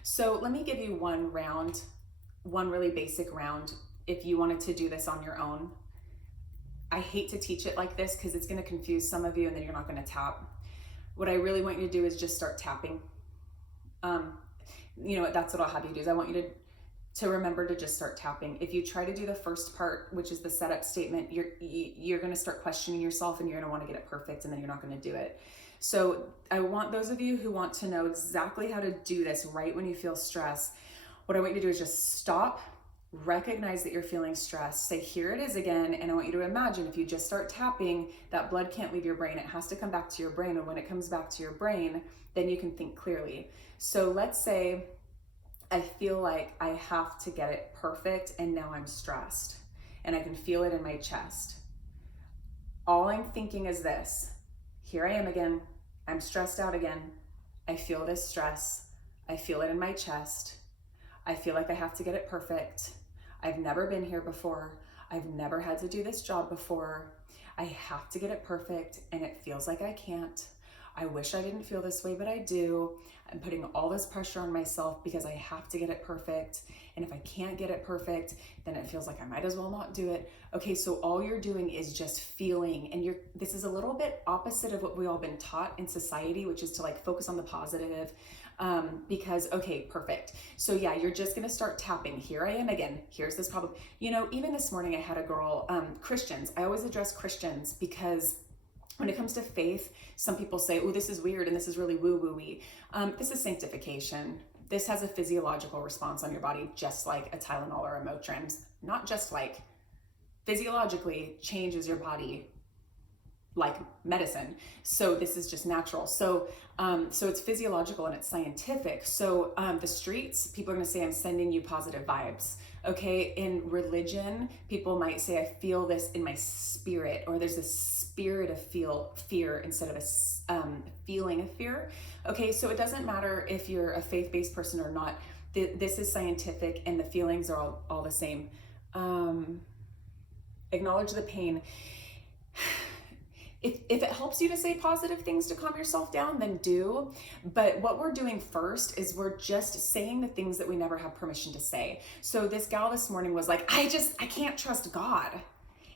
So let me give you one really basic round if you wanted to do this on your own. I hate to teach it like this because it's going to confuse some of you and then you're not going to tap. What I really want you to do is just start tapping. You know what, that's what I'll have you do is I want you to remember to just start tapping. If you try to do the first part, which is the setup statement, you're going to start questioning yourself and you're going to want to get it perfect and then you're not going to do it. So I want those of you who want to know exactly how to do this right when you feel stress, what I want you to do is just stop, recognize that you're feeling stressed, say, here it is again, and I want you to imagine if you just start tapping, that blood can't leave your brain. It has to come back to your brain, and when it comes back to your brain, then you can think clearly. So let's say I feel like I have to get it perfect, and now I'm stressed, and I can feel it in my chest. All I'm thinking is this: here I am again, I'm stressed out again, I feel this stress, I feel it in my chest, I feel like I have to get it perfect. I've never been here before. I've never had to do this job before. I have to get it perfect, and it feels like I can't. I wish I didn't feel this way, but I do. I'm putting all this pressure on myself because I have to get it perfect. And if I can't get it perfect, then it feels like I might as well not do it. Okay, so all you're doing is just feeling, and this is a little bit opposite of what we've all been taught in society, which is to like focus on the positive. Because, okay, perfect. So yeah, you're just going to start tapping. Here I am again. Here's this problem. You know, even this morning I had a girl, Christians. I always address Christians because when it comes to faith, some people say, oh, this is weird and this is really woo-woo-y. This is sanctification. This has a physiological response on your body, just like a Tylenol or a Motrin. Not just like, physiologically changes your body like medicine. So this is just natural. So it's physiological and it's scientific. So the streets, people are gonna say, I'm sending you positive vibes. Okay, in religion, people might say, I feel this in my spirit, or there's a spirit of fear instead of a feeling of fear. Okay, so it doesn't matter if you're a faith-based person or not. This is scientific, and the feelings are all the same. Acknowledge the pain. If it helps you to say positive things to calm yourself down, then do. But what we're doing first is we're just saying the things that we never have permission to say. So this gal this morning was like, I can't trust God.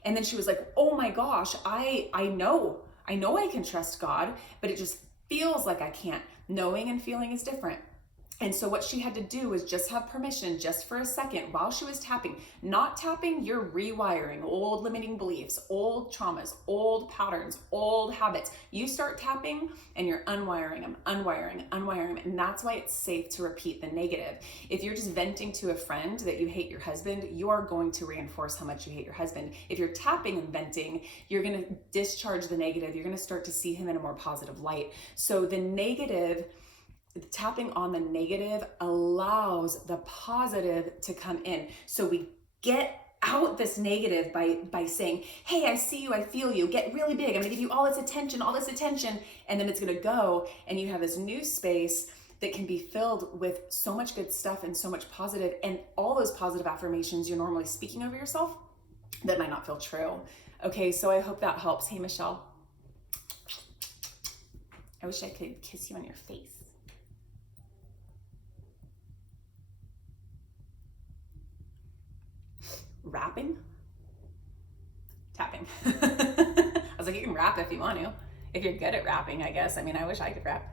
And then she was like, oh my gosh, I know I can trust God, but it just feels like I can't. Knowing and feeling is different. And so what she had to do was just have permission just for a second while she was tapping. Not tapping, you're rewiring old limiting beliefs, old traumas, old patterns, old habits. You start tapping and you're unwiring them. And that's why it's safe to repeat the negative. If you're just venting to a friend that you hate your husband, you are going to reinforce how much you hate your husband. If you're tapping and venting, you're going to discharge the negative. You're going to start to see him in a more positive light. So the negative, tapping on the negative allows the positive to come in. So we get out this negative by saying, hey, I see you, I feel you, get really big, I'm gonna give you all this attention, and then it's gonna go, and you have this new space that can be filled with so much good stuff and so much positive, and all those positive affirmations you're normally speaking over yourself that might not feel true. Okay, so I hope that helps. Hey, Michelle. I wish I could kiss you on your face. Rapping? Tapping. I was like, you can rap if you want to. If you're good at rapping, I guess. I mean, I wish I could rap.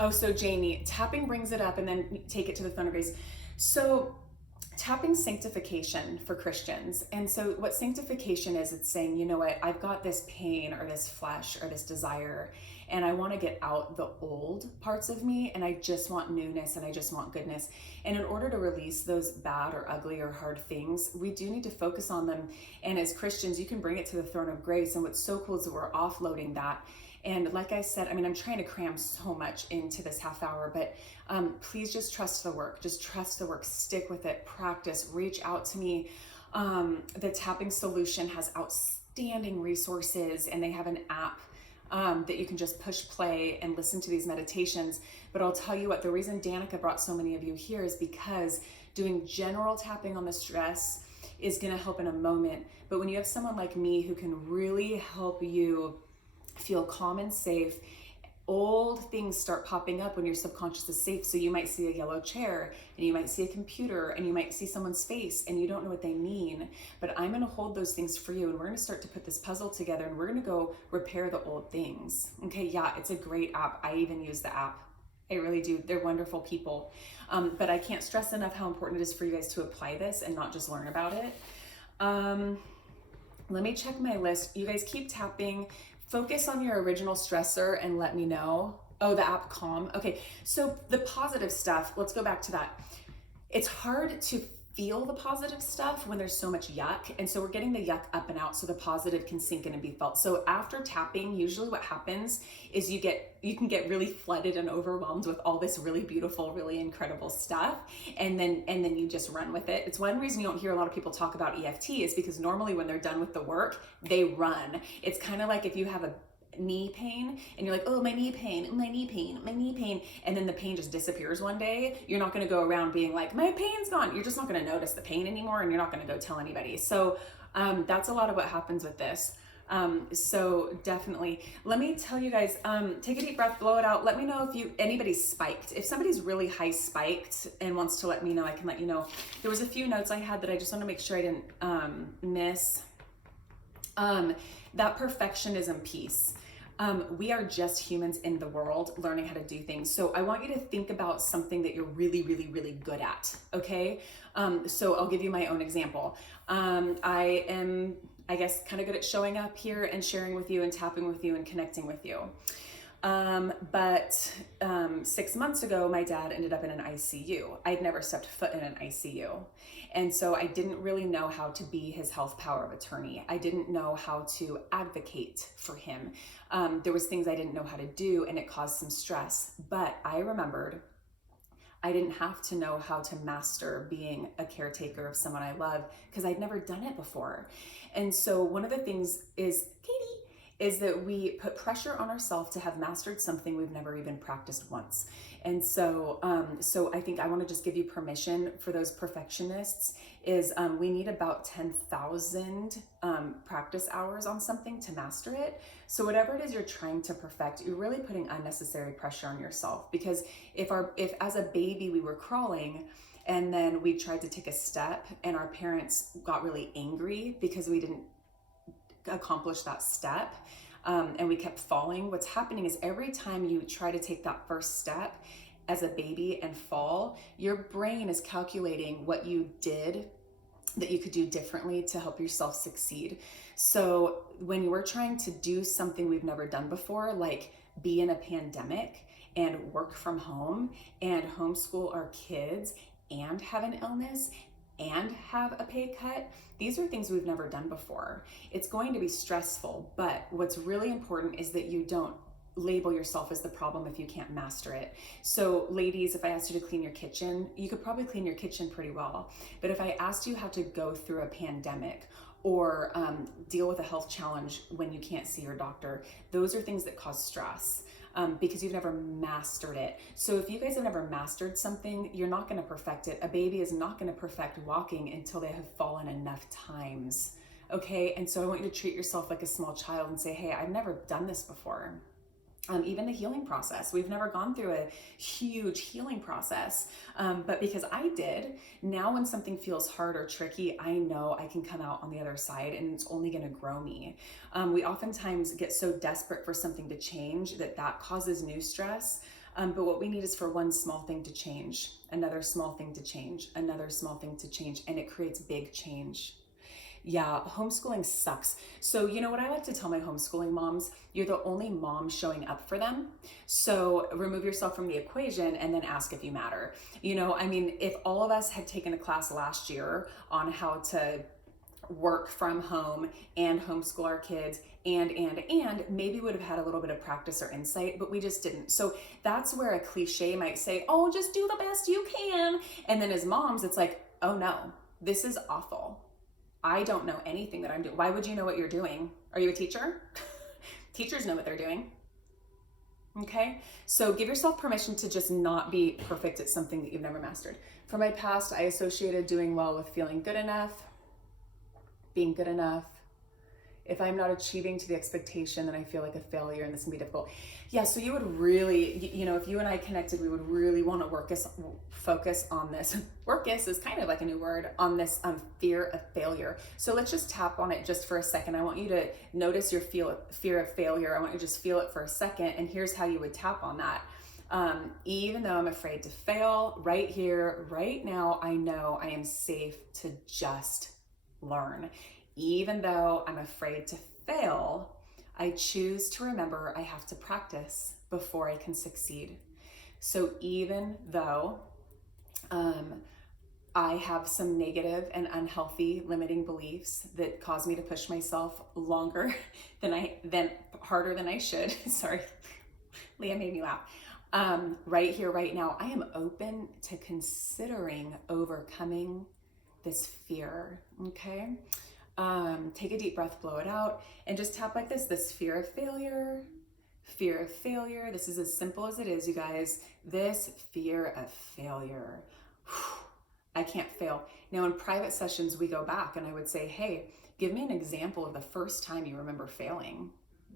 Oh, so Jamie, tapping brings it up and then take it to the throne of grace. So tapping sanctification for Christians. And so what sanctification is, it's saying, you know what, I've got this pain or this flesh or this desire, and I want to get out the old parts of me, and I just want newness and I just want goodness. And in order to release those bad or ugly or hard things, we do need to focus on them. And as Christians, you can bring it to the throne of grace. And what's so cool is that we're offloading that. And like I said, I mean, I'm trying to cram so much into this half hour, but please just trust the work. Just trust the work. Stick with it. Practice. Reach out to me. The Tapping Solution has outstanding resources, and they have an app that you can just push play and listen to these meditations. But I'll tell you what, the reason Danica brought so many of you here is because doing general tapping on the stress is going to help in a moment. But when you have someone like me who can really help you feel calm and safe, old things start popping up when your subconscious is safe. So you might see a yellow chair, and you might see a computer, and you might see someone's face, and you don't know what they mean. But I'm going to hold those things for you, and we're going to start to put this puzzle together, and we're going to go repair the old things. Okay, yeah, it's a great app. I even use the app. I really do. They're wonderful people. But I can't stress enough how important it is for you guys to apply this and not just learn about it. Let me check my list. You guys keep tapping. focus on your original stressor and let me know. Oh, the app Calm. Okay, so the positive stuff, let's go back to that. It's hard to feel the positive stuff when there's so much yuck. And so we're getting the yuck up and out so the positive can sink in and be felt. So after tapping, usually what happens is you can get really flooded and overwhelmed with all this really beautiful, really incredible stuff. And then you just run with it. It's one reason you don't hear a lot of people talk about EFT is because normally when they're done with the work, they run. It's kind of like if you have a knee pain and you're like, oh, my knee pain, my knee pain, my knee pain, and then the pain just disappears one day, you're not going to go around being like, my pain's gone. You're just not going to notice the pain anymore, and you're not going to go tell anybody. So that's a lot of what happens with this. So definitely, let me tell you guys, take a deep breath, blow it out. Let me know if anybody's spiked. If somebody's really high spiked and wants to let me know, I can let you know. There was a few notes I had that I just want to make sure I didn't miss. That perfectionism piece. We are just humans in the world learning how to do things. So I want you to think about something that you're really, really, really good at. Okay. So I'll give you my own example. I am, I guess, kind of good at showing up here and sharing with you and tapping with you and connecting with you. But 6 months ago, my dad ended up in an ICU. I'd never stepped foot in an ICU. And so I didn't really know how to be his health power of attorney. I didn't know how to advocate for him. There was things I didn't know how to do, and it caused some stress. But I remembered I didn't have to know how to master being a caretaker of someone I love because I'd never done it before. And so one of the things is, Katie, is that we put pressure on ourselves to have mastered something we've never even practiced once. And so, I think I want to just give you permission for those perfectionists is we need about 10,000 practice hours on something to master it. So whatever it is you're trying to perfect, you're really putting unnecessary pressure on yourself, because if as a baby we were crawling and then we tried to take a step and our parents got really angry because we didn't accomplish that step, and we kept falling, what's happening is every time you try to take that first step as a baby and fall, your brain is calculating what you did that you could do differently to help yourself succeed. So when we're trying to do something we've never done before, like be in a pandemic and work from home and homeschool our kids and have an illness and have a pay cut, these are things we've never done before. It's going to be stressful, but what's really important is that you don't label yourself as the problem if you can't master it. So ladies, if I asked you to clean your kitchen, you could probably clean your kitchen pretty well. But if I asked you how to go through a pandemic or deal with a health challenge when you can't see your doctor, those are things that cause stress. Because you've never mastered it. So if you guys have never mastered something, you're not going to perfect it. A baby is not going to perfect walking until they have fallen enough times. Okay. And so I want you to treat yourself like a small child and say, hey, I've never done this before. Even the healing process. We've never gone through a huge healing process, but because I did, now when something feels hard or tricky, I know I can come out on the other side and it's only going to grow me. We oftentimes get so desperate for something to change that causes new stress. But what we need is for one small thing to change, another small thing to change, another small thing to change, and it creates big change. Yeah, homeschooling sucks. So you know what I like to tell my homeschooling moms? You're the only mom showing up for them. So remove yourself from the equation and then ask if you matter. You know, I mean, if all of us had taken a class last year on how to work from home and homeschool our kids and maybe would have had a little bit of practice or insight, but we just didn't. So that's where a cliche might say, oh, just do the best you can. And then as moms, it's like, oh no, this is awful. I don't know anything that I'm doing. Why would you know what you're doing? Are you a teacher? Teachers know what they're doing. Okay, so give yourself permission to just not be perfect at something that you've never mastered. For my past, I associated doing well with feeling good enough, being good enough. If I'm not achieving to the expectation, then I feel like a failure and this can be difficult. Yeah, so you would really, you know, if you and I connected, we would really want to focus on this. Workus is kind of like a new word, on this fear of failure. So let's just tap on it just for a second. I want you to notice your fear of failure. I want you to just feel it for a second. And here's how you would tap on that. Even though I'm afraid to fail, right here, right now, I know I am safe to just learn. Even though I'm afraid to fail, I choose to remember I have to practice before I can succeed. So even though I have some negative and unhealthy limiting beliefs that cause me to push myself longer than harder than I should. Sorry, Leah made me laugh. Right here, right now, I am open to considering overcoming this fear. Okay. Take a deep breath, blow it out, and just tap like this fear of failure. Fear of failure. This is as simple as it is, you guys. This fear of failure. I can't fail. Now in private sessions, we go back and I would say, hey, give me an example of the first time you remember failing.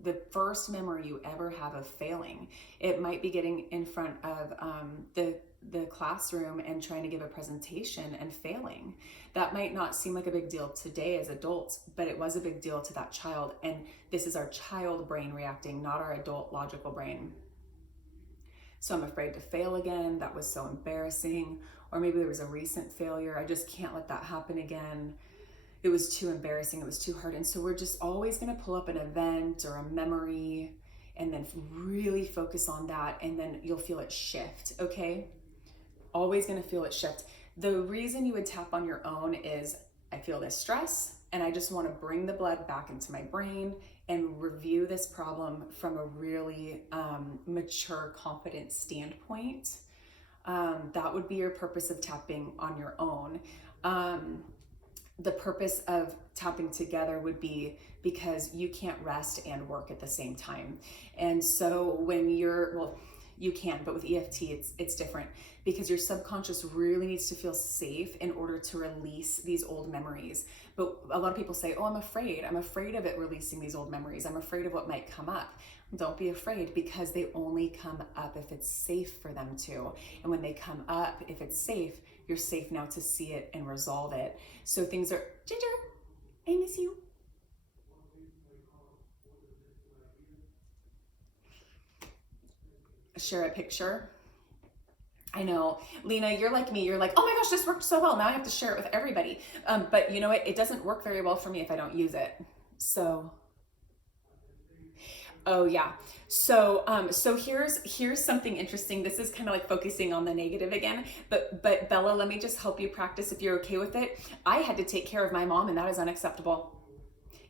The first memory you ever have of failing. It might be getting in front of the classroom and trying to give a presentation and failing. That might not seem like a big deal today as adults, but it was a big deal to that child. And this is our child brain reacting, not our adult logical brain. So I'm afraid to fail again. That was so embarrassing. Or maybe there was a recent failure. I just can't let that happen again. It was too embarrassing. It was too hard. And so we're just always going to pull up an event or a memory and then really focus on that. And then you'll feel it shift. Okay. Always going to feel it shift. The reason you would tap on your own is I feel this stress and I just want to bring the blood back into my brain and review this problem from a really mature, confident standpoint. That would be your purpose of tapping on your own. The purpose of tapping together would be because you can't rest and work at the same time. And so when you can, but with EFT, it's different because your subconscious really needs to feel safe in order to release these old memories. But a lot of people say, oh, I'm afraid of it releasing these old memories. I'm afraid of what might come up. Don't be afraid because they only come up if it's safe for them to. And when they come up, if it's safe, you're safe now to see it and resolve it. So things are, Ginger, I miss you. Share a picture. I know, Lena, you're like me. You're like, oh my gosh, this worked so well. Now I have to share it with everybody. But you know what? It doesn't work very well for me if I don't use it. So, oh yeah. So here's something interesting. This is kind of like focusing on the negative again. But Bella, let me just help you practice if you're okay with it. I had to take care of my mom, and that is unacceptable.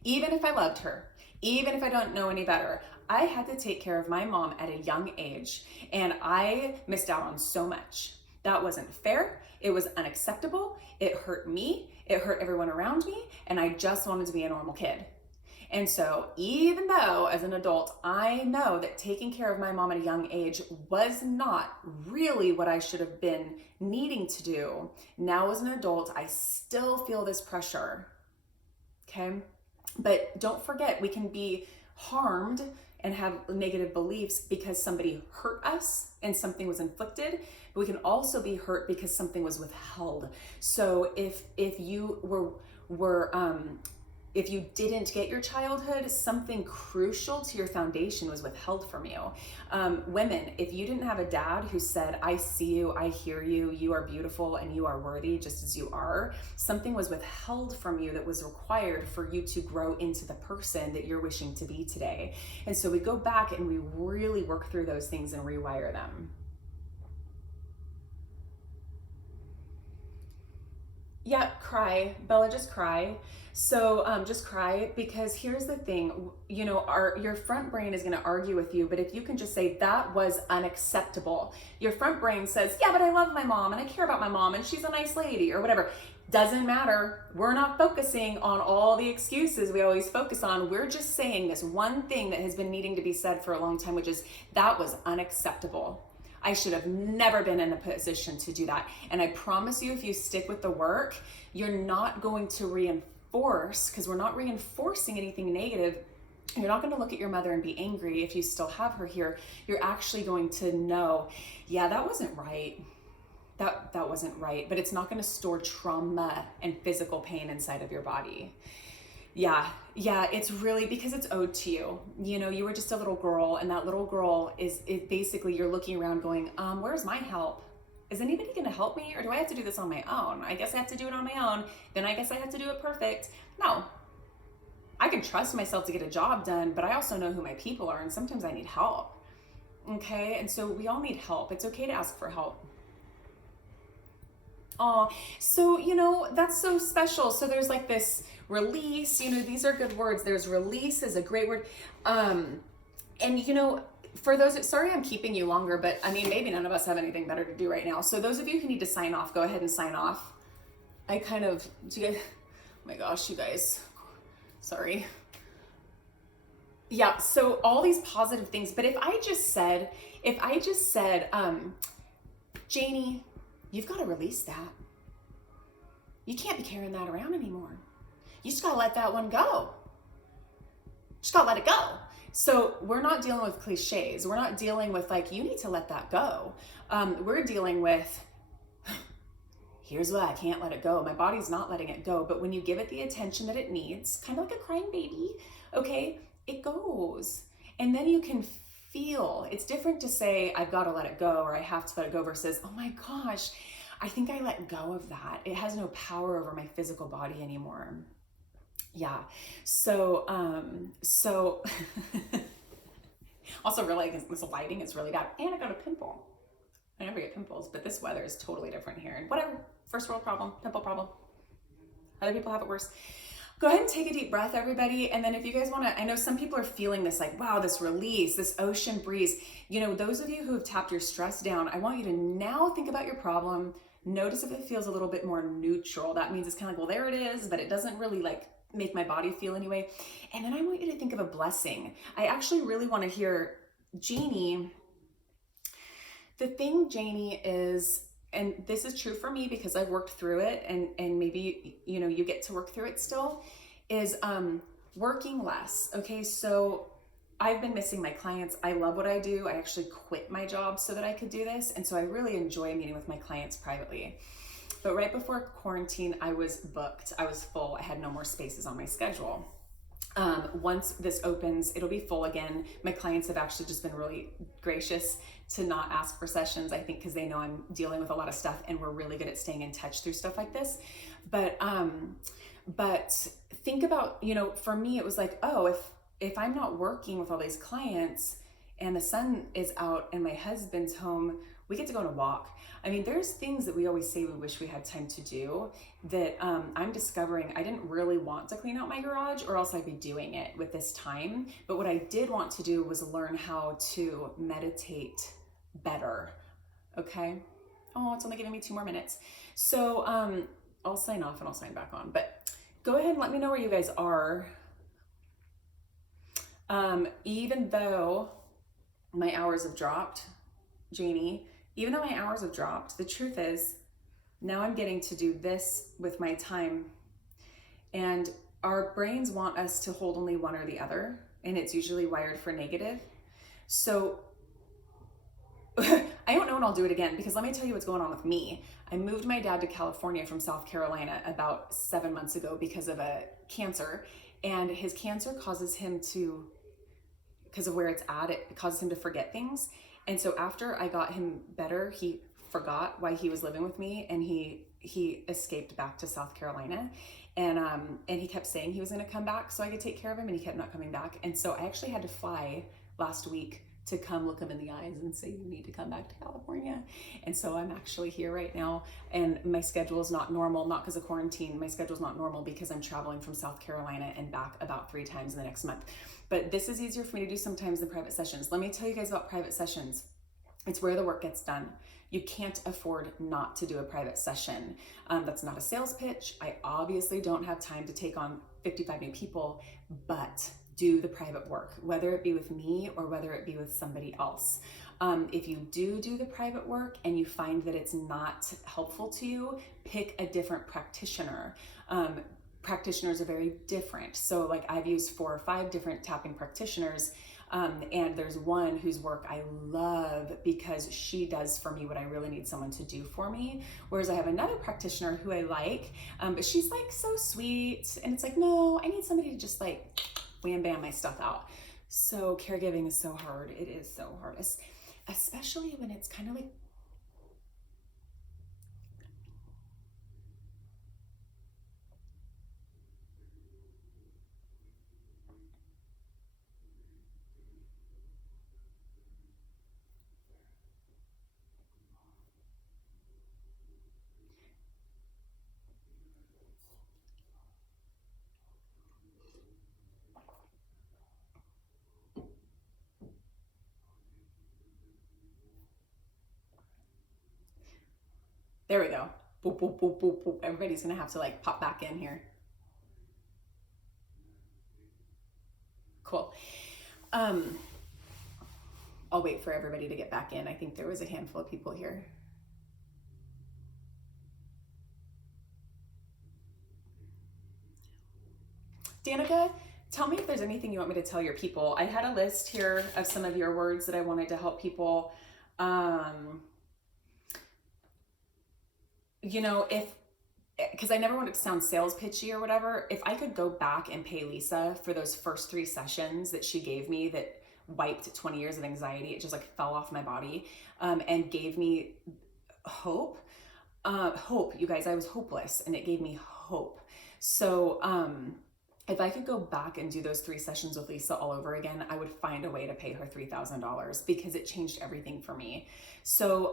Even if I loved her, even if I don't know any better, I had to take care of my mom at a young age, and I missed out on so much. That wasn't fair. It was unacceptable. It hurt me. It hurt everyone around me, and I just wanted to be a normal kid. And so even though as an adult, I know that taking care of my mom at a young age was not really what I should have been needing to do, now as an adult, I still feel this pressure. Okay? But don't forget, we can be harmed and have negative beliefs because somebody hurt us and something was inflicted, but we can also be hurt because something was withheld. So if you if you didn't get your childhood, something crucial to your foundation was withheld from you. Women, if you didn't have a dad who said, I see you, I hear you, you are beautiful and you are worthy just as you are, something was withheld from you that was required for you to grow into the person that you're wishing to be today. And so we go back and we really work through those things and rewire them. Yeah, cry. Bella, just cry. So just cry, because here's the thing, you know, your front brain is going to argue with you, but if you can just say that was unacceptable, your front brain says, yeah, but I love my mom and I care about my mom and she's a nice lady or whatever. Doesn't matter. We're not focusing on all the excuses we always focus on. We're just saying this one thing that has been needing to be said for a long time, which is that was unacceptable. I should have never been in a position to do that. And I promise you, if you stick with the work, you're not going to reinforce, because we're not reinforcing anything negative. You're not going to look at your mother and be angry if you still have her here. You're actually going to know, yeah, that wasn't right. That wasn't right. But it's not going to store trauma and physical pain inside of your body. Yeah, it's really because it's owed to you. You know, you were just a little girl, and that little girl is basically you're looking around going, where's my help? Is anybody going to help me, or do I have to do this on my own? I guess I have to do it on my own. Then I guess I have to do it perfect. No, I can trust myself to get a job done, but I also know who my people are, and sometimes I need help. Okay, and so we all need help. It's okay to ask for help. Oh, so, that's so special. So there's like this release, these are good words. There's release is a great word. And for those, sorry I'm keeping you longer, but I mean, maybe none of us have anything better to do right now. So those of you who need to sign off, go ahead and sign off. Do you guys, oh my gosh, you guys, sorry. Yeah, so all these positive things, but if I just said, Janie, you've got to release that. You can't be carrying that around anymore. You just got to let that one go. Just got to let it go. So we're not dealing with cliches. We're not dealing with like, you need to let that go. We're dealing with, here's why I can't let it go. My body's not letting it go. But when you give it the attention that it needs, kind of like a crying baby, okay, it goes. And then you can feel, it's different to say, I've got to let it go, or I have to let it go, versus, oh my gosh, I think I let go of that. It has no power over my physical body anymore. Yeah. So also really, this lighting is really bad. And I got a pimple. I never get pimples, but this weather is totally different here. And whatever, first world problem, pimple problem. Other people have it worse. Go ahead and take a deep breath, everybody. And then if you guys want to, I know some people are feeling this like, wow, this release, this ocean breeze. Those of you who have tapped your stress down, I want you to now think about your problem. Notice if it feels a little bit more neutral. That means it's kind of like, well, there it is, but it doesn't really like make my body feel anyway. And then I want you to think of a blessing. I actually really want to hear Janie. The thing, Janie, is, and this is true for me because I've worked through it, and maybe, you get to work through it still, is working less. Okay, so I've been missing my clients. I love what I do. I actually quit my job so that I could do this. And so I really enjoy meeting with my clients privately. But right before quarantine, I was booked. I was full. I had no more spaces on my schedule. Once this opens, it'll be full again. My clients have actually just been really gracious to not ask for sessions, I think, because they know I'm dealing with a lot of stuff, and we're really good at staying in touch through stuff like this. But think about, for me, it was like, oh, if I'm not working with all these clients and the sun is out and my husband's home, we get to go on a walk. I mean, there's things that we always say we wish we had time to do that I'm discovering I didn't really want to clean out my garage, or else I'd be doing it with this time. But what I did want to do was learn how to meditate better. Okay. Oh, it's only giving me 2 more minutes. So I'll sign off and I'll sign back on. But go ahead and let me know where you guys are. Even though my hours have dropped, Janie, even though my hours have dropped, the truth is now I'm getting to do this with my time. And our brains want us to hold only one or the other, and it's usually wired for negative. So I don't know when I'll do it again, because let me tell you what's going on with me. I moved my dad to California from South Carolina about 7 months ago because of a cancer, and his cancer causes him to, because of where it's at, it causes him to forget things. And so after I got him better, he forgot why he was living with me, and he escaped back to South Carolina. And he kept saying he was going to come back so I could take care of him, and he kept not coming back. And so I actually had to fly last week to come look him in the eyes and say, you need to come back to California. And so I'm actually here right now, and my schedule is not normal, not because of quarantine. My schedule is not normal because I'm traveling from South Carolina and back about 3 times in the next month. But this is easier for me to do sometimes than private sessions. Let me tell you guys about private sessions. It's where the work gets done. You can't afford not to do a private session. That's not a sales pitch. I obviously don't have time to take on 55 new people, but do the private work, whether it be with me or whether it be with somebody else. If you do the private work and you find that it's not helpful to you, pick a different practitioner. Practitioners are very different. So like I've used 4 or 5 different tapping practitioners. And there's one whose work I love because she does for me what I really need someone to do for me. Whereas I have another practitioner who I like, but she's like so sweet. And it's like, no, I need somebody to just like wham bam my stuff out. So caregiving is so hard. It is so hard, especially when it's kind of like, There we go. Boop, boop, boop, boop, boop. Everybody's gonna have to like pop back in here. Cool. I'll wait for everybody to get back in. I think there was a handful of people here. Danica, tell me if there's anything you want me to tell your people. I had a list here of some of your words that I wanted to help people. You know, because I never wanted to sound sales pitchy or whatever, if I could go back and pay Lisa for those first 3 sessions that she gave me that wiped 20 years of anxiety, it just like fell off my body, and gave me hope. You guys, I was hopeless and it gave me hope. So, if I could go back and do those 3 sessions with Lisa all over again, I would find a way to pay her $3,000 because it changed everything for me. So,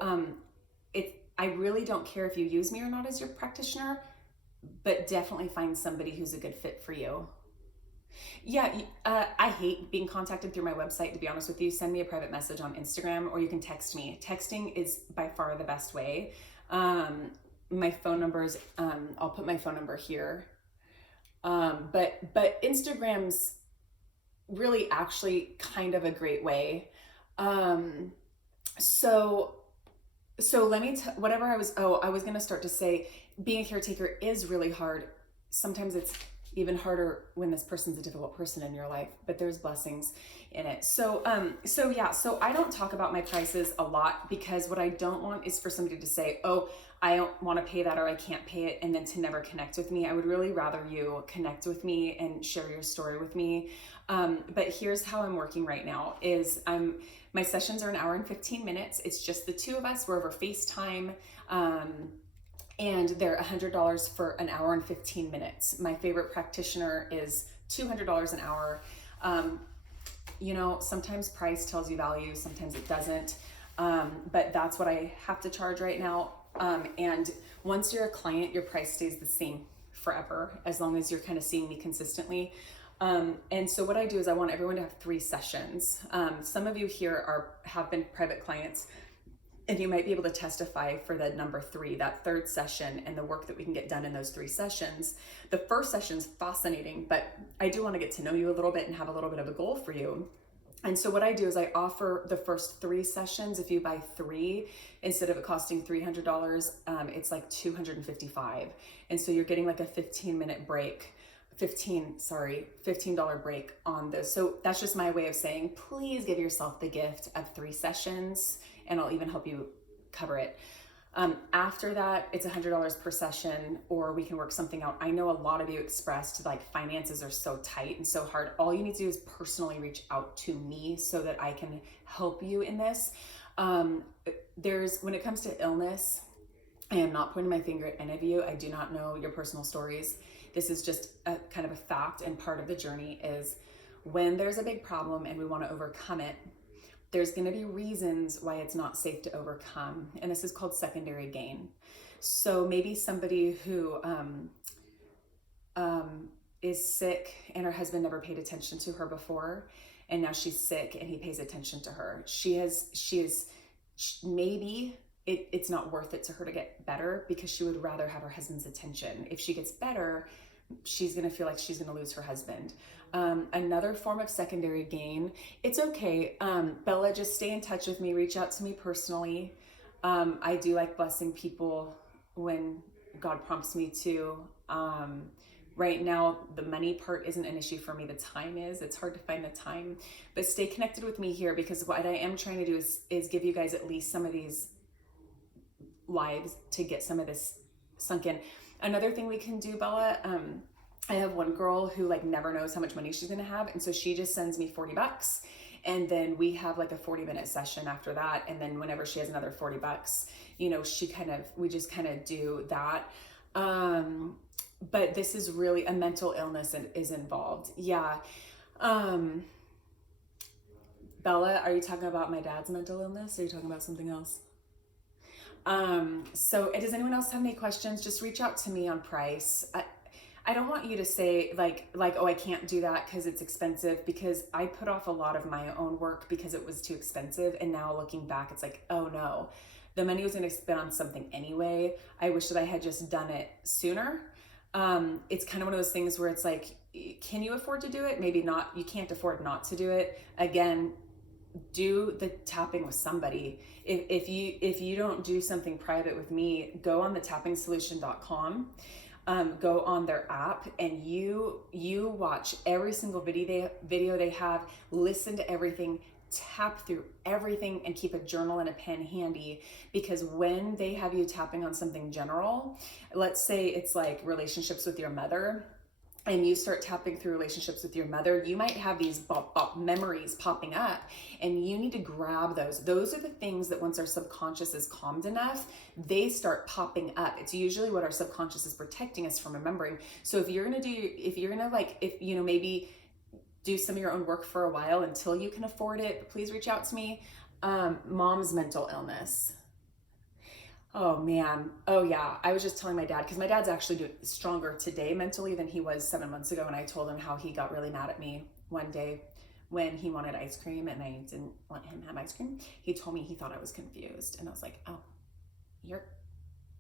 I really don't care if you use me or not as your practitioner, but definitely find somebody who's a good fit for you. Yeah, I hate being contacted through my website, to be honest with you. Send me a private message on Instagram or you can text me. Texting is by far the best way. My phone number is, I'll put my phone number here. But Instagram's really actually kind of a great way. So let me, whatever I was going to start to say, being a caretaker is really hard. Sometimes it's even harder when this person's a difficult person in your life, but there's blessings in it. So I don't talk about my prices a lot because what I don't want is for somebody to say, oh, I don't want to pay that or I can't pay it, and then to never connect with me. I would really rather you connect with me and share your story with me. But here's how I'm working right now is my sessions are 1 hour and 15 minutes. It's just the 2 of us. We're over FaceTime. And they're $100 for 1 hour and 15 minutes. My favorite practitioner is $200 an hour. You know, sometimes price tells you value, sometimes it doesn't. But that's what I have to charge right now. And once you're a client, your price stays the same forever, as long as you're kind of seeing me consistently. And so what I do is I want everyone to have 3 sessions. Some of you here have been private clients, and you might be able to testify for the number 3, that 3rd session, and the work that we can get done in those 3 sessions. The first session's fascinating, but I do want to get to know you a little bit and have a little bit of a goal for you. And so what I do is I offer the first 3 sessions. If you buy 3, instead of it costing $300, it's like $255. And so you're getting like a 15-minute break. $15 break on this. So that's just my way of saying, please give yourself the gift of 3 sessions and I'll even help you cover it. After that, it's $100 per session, or we can work something out. I know a lot of you expressed like finances are so tight and so hard. All you need to do is personally reach out to me so that I can help you in this. When it comes to illness, I am not pointing my finger at any of you. I do not know your personal stories. This is just a kind of a fact, and part of the journey is when there's a big problem and we want to overcome it, there's going to be reasons why it's not safe to overcome. And this is called secondary gain. So maybe somebody who is sick and her husband never paid attention to her before, and now she's sick and he pays attention to her. Maybe it's not worth it to her to get better because she would rather have her husband's attention. If she gets better, she's going to feel like she's going to lose her husband. Another form of secondary gain, it's okay. Bella, just stay in touch with me. Reach out to me personally. I do like blessing people when God prompts me to. Right now, the money part isn't an issue for me. The time is. It's hard to find the time. But stay connected with me here, because what I am trying to do is give you guys at least some of these lives to get some of this sunk in. Another thing we can do, Bella, I have one girl who like never knows how much money she's gonna have, and so she just sends me $40, and then we have like a 40-minute session after that, and then whenever she has another $40, you know, we just kind of do that. But this is really a mental illness and is involved. Yeah. Bella, are you talking about my dad's mental illness, or are you talking about something else? So does anyone else have any questions? Just reach out to me on price. I don't want you to say like, oh, I can't do that because it's expensive, because I put off a lot of my own work because it was too expensive. And now looking back, it's like, oh no, The money was going to spend on something anyway. I wish that I had just done it sooner. It's kind of one of those things where it's like, can you afford to do it? Maybe not. You can't afford not to do it. Again, do the tapping with somebody. If you don't do something private with me, go on the tappingsolution.com. Go on their app and you watch every single video they have, listen to everything, tap through everything, and keep a journal and a pen handy, because when they have you tapping on something general, let's say it's like relationships with your mother, and you start tapping through relationships with your mother, you might have these memories popping up, and you need to grab those. Those are the things that once our subconscious is calmed enough, they start popping up. It's usually what our subconscious is protecting us from remembering. So if you're gonna maybe do some of your own work for a while until you can afford it, please reach out to me. Mom's mental illness. Oh man. Oh yeah. I was just telling my dad, because my dad's actually doing stronger today mentally than he was 7 months ago. And I told him how he got really mad at me one day when he wanted ice cream and I didn't let him have ice cream. He told me he thought I was confused. And I was like, oh, you're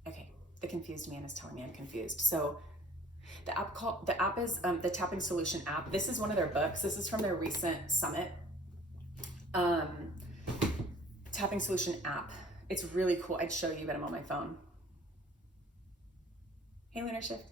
okay. The confused man is telling me I'm confused. So the app is the Tapping Solution app. This is one of their books. This is from their recent summit. Tapping Solution app. It's really cool. I'd show you, but I'm on my phone. Hey, Lunar Shift.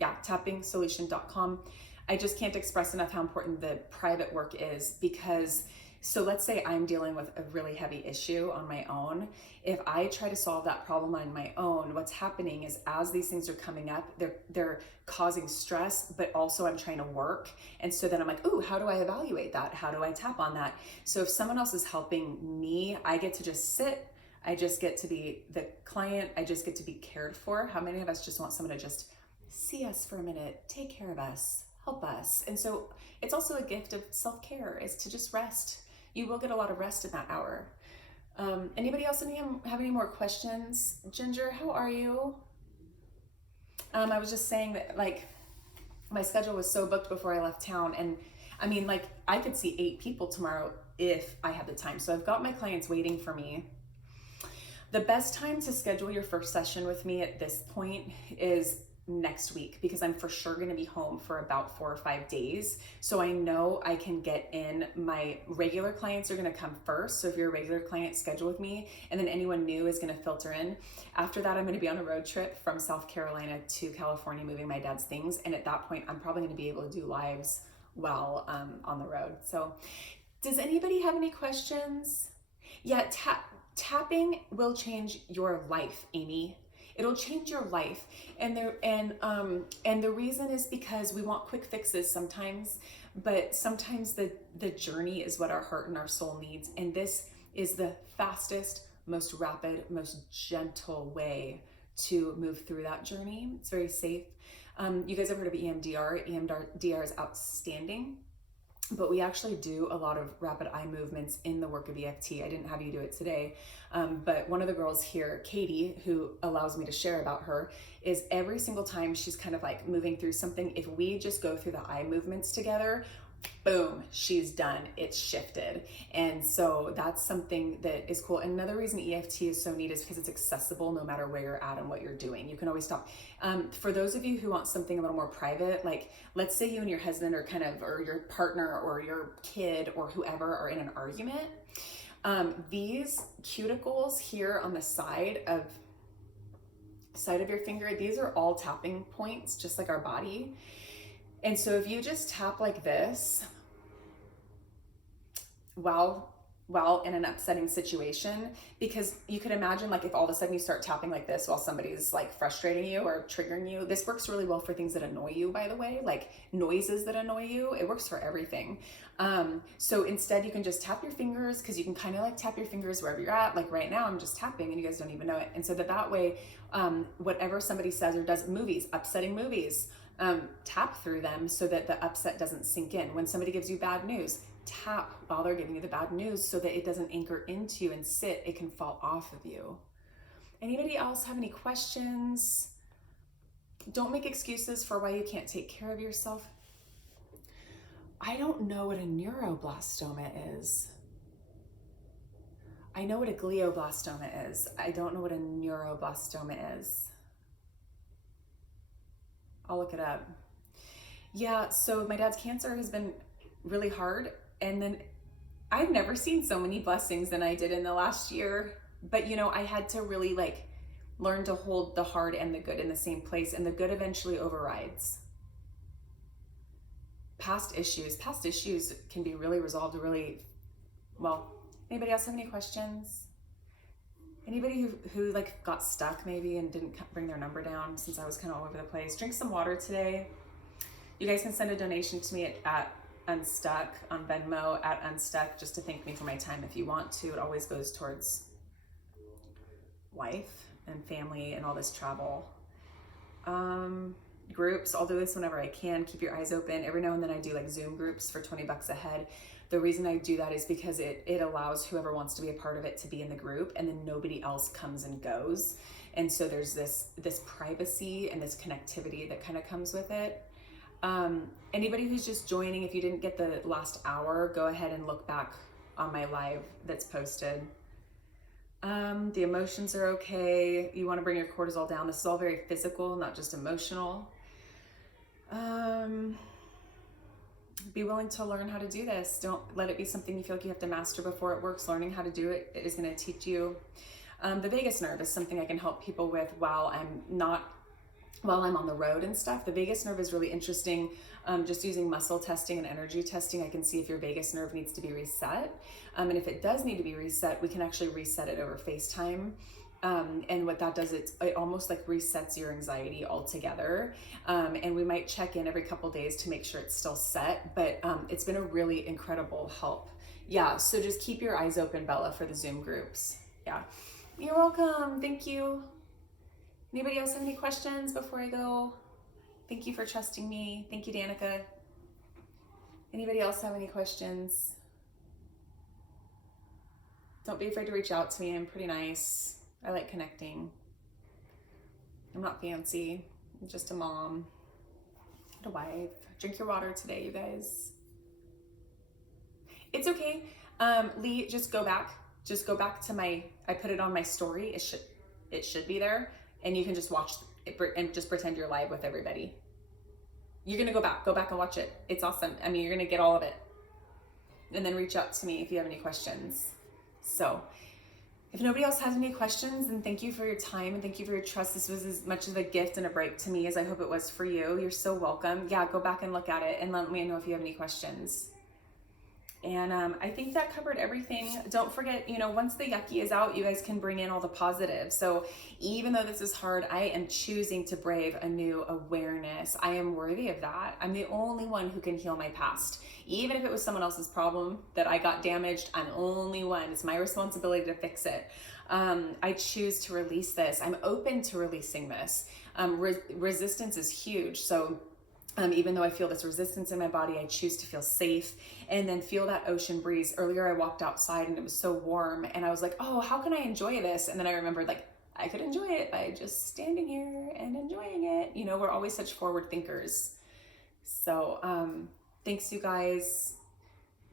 Yeah, tappingsolution.com. I just can't express enough how important the private work is, because so let's say I'm dealing with a really heavy issue on my own. If I try to solve that problem on my own, what's happening is as these things are coming up, they're causing stress, but also I'm trying to work. And so then I'm like, ooh, how do I evaluate that? How do I tap on that? So if someone else is helping me, I get to just sit. I just get to be the client. I just get to be cared for. How many of us just want someone to just see us for a minute, take care of us, help us? And so it's also a gift of self-care, is to just rest. You will get a lot of rest in that hour. Anybody else have any more questions? Ginger, how are you? I was just saying that, like, my schedule was so booked before I left town, and I mean, like, I could see 8 people tomorrow if I had the time. So I've got my clients waiting for me. The best time to schedule your first session with me at this point is next week, because I'm for sure going to be home for about 4 or 5 days. So I know I can get in. My regular clients are going to come first. So if you're a regular client, schedule with me, and then anyone new is going to filter in. After that, I'm going to be on a road trip from South Carolina to California, moving my dad's things. And at that point, I'm probably going to be able to do lives while on the road. So does anybody have any questions? Yeah, tapping will change your life, Amy. It'll change your life. And the reason is because we want quick fixes sometimes, but sometimes the journey is what our heart and our soul needs. And this is the fastest, most rapid, most gentle way to move through that journey. It's very safe. You guys have heard of EMDR. EMDR is outstanding. But we actually do a lot of rapid eye movements in the work of EFT. I didn't have you do it today, but one of the girls here, Katie, who allows me to share about her, is every single time she's kind of like moving through something, if we just go through the eye movements together, boom, she's done, it's shifted. And so that's something that is cool. And another reason EFT is so neat is because it's accessible no matter where you're at and what you're doing. You can always stop. For those of you who want something a little more private, like let's say you and your husband are or your partner or your kid or whoever are in an argument, these cuticles here on the side of your finger, these are all tapping points, just like our body. And so if you just tap like this while in an upsetting situation, because you could imagine, like, if all of a sudden you start tapping like this while somebody's like frustrating you or triggering you. This works really well for things that annoy you, by the way, like noises that annoy you. It works for everything. So instead you can just tap your fingers, because you can kind of like tap your fingers wherever you're at. Like right now I'm just tapping and you guys don't even know it. And so that way, whatever somebody says or does, upsetting movies, tap through them so that the upset doesn't sink in. When somebody gives you bad news, tap while they're giving you the bad news so that it doesn't anchor into you and sit. It can fall off of you. Anybody else have any questions? Don't make excuses for why you can't take care of yourself. I don't know what a neuroblastoma is. I know what a glioblastoma is. I don't know what a neuroblastoma is. I'll look it up. Yeah, so my dad's cancer has been really hard. And then I've never seen so many blessings than I did in the last year. But you know, I had to really like learn to hold the hard and the good in the same place, and the good eventually overrides. Past issues can be really resolved really well. Anybody else have any questions? Anybody who like got stuck maybe and didn't bring their number down, since I was kind of all over the place? Drink some water today. You guys can send a donation to me at Unstuck on Venmo at Unstuck, just to thank me for my time if you want to. It always goes towards wife and family and all this travel. Groups, I'll do this whenever I can. Keep your eyes open. Every now and then I do like Zoom groups for $20 a head. The reason I do that is because it allows whoever wants to be a part of it to be in the group, and then nobody else comes and goes. And so there's this privacy and this connectivity that kind of comes with it. Anybody who's just joining, if you didn't get the last hour, go ahead and look back on my live that's posted. The emotions are okay. You want to bring your cortisol down. This is all very physical, not just emotional. Be willing to learn how to do this. Don't let it be something you feel like you have to master before it works. Learning how to do it is going to teach you. The vagus nerve is something I can help people with while I'm on the road and stuff. The vagus nerve is really interesting. Just using muscle testing and energy testing, I can see if your vagus nerve needs to be reset. And if it does need to be reset, we can actually reset it over FaceTime. And what that does, it almost like resets your anxiety altogether. And we might check in every couple days to make sure it's still set, but it's been a really incredible help. Yeah, so just keep your eyes open, Bella, for the Zoom groups. Yeah, you're welcome. Thank you. Anybody else have any questions before I go? Thank you for trusting me. Thank you, Danica. Anybody else have any questions? Don't be afraid to reach out to me. I'm pretty nice. I like connecting. I'm not fancy. I'm just a mom and a wife. Drink your water today, you guys. It's okay. Lee, just go back to I put it on my story. It should be there, and you can just watch it and just pretend you're live with everybody. You're gonna go back and watch it. It's awesome. I mean, you're gonna get all of it. And then reach out to me if you have any questions. So if nobody else has any questions, then thank you for your time and thank you for your trust. This was as much of a gift and a break to me as I hope it was for you. You're so welcome. Yeah, go back and look at it and let me know if you have any questions. And I think that covered everything. Don't forget, once the yucky is out, you guys can bring in all the positives. So even though this is hard, I am choosing to brave a new awareness. I am worthy of that. I'm the only one who can heal my past. Even if it was someone else's problem that I got damaged, I'm the only one. It's my responsibility to fix it. I choose to release this. I'm open to releasing this. Resistance is huge. So even though I feel this resistance in my body, I choose to feel safe and then feel that ocean breeze. Earlier, I walked outside and it was so warm and I was like, oh, how can I enjoy this? And then I remembered I could enjoy it by just standing here and enjoying it. We're always such forward thinkers. So thanks, you guys.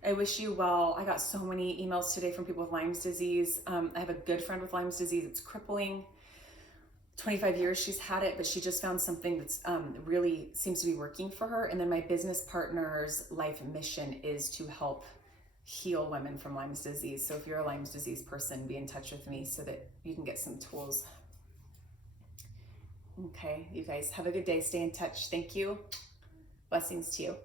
I wish you well. I got so many emails today from people with Lyme's disease. I have a good friend with Lyme's disease. It's crippling. 25 years she's had it, but she just found something that's really seems to be working for her. And then my business partner's life mission is to help heal women from Lyme's disease. So if you're a Lyme's disease person, be in touch with me so that you can get some tools. Okay, you guys have a good day. Stay in touch. Thank you. Blessings to you.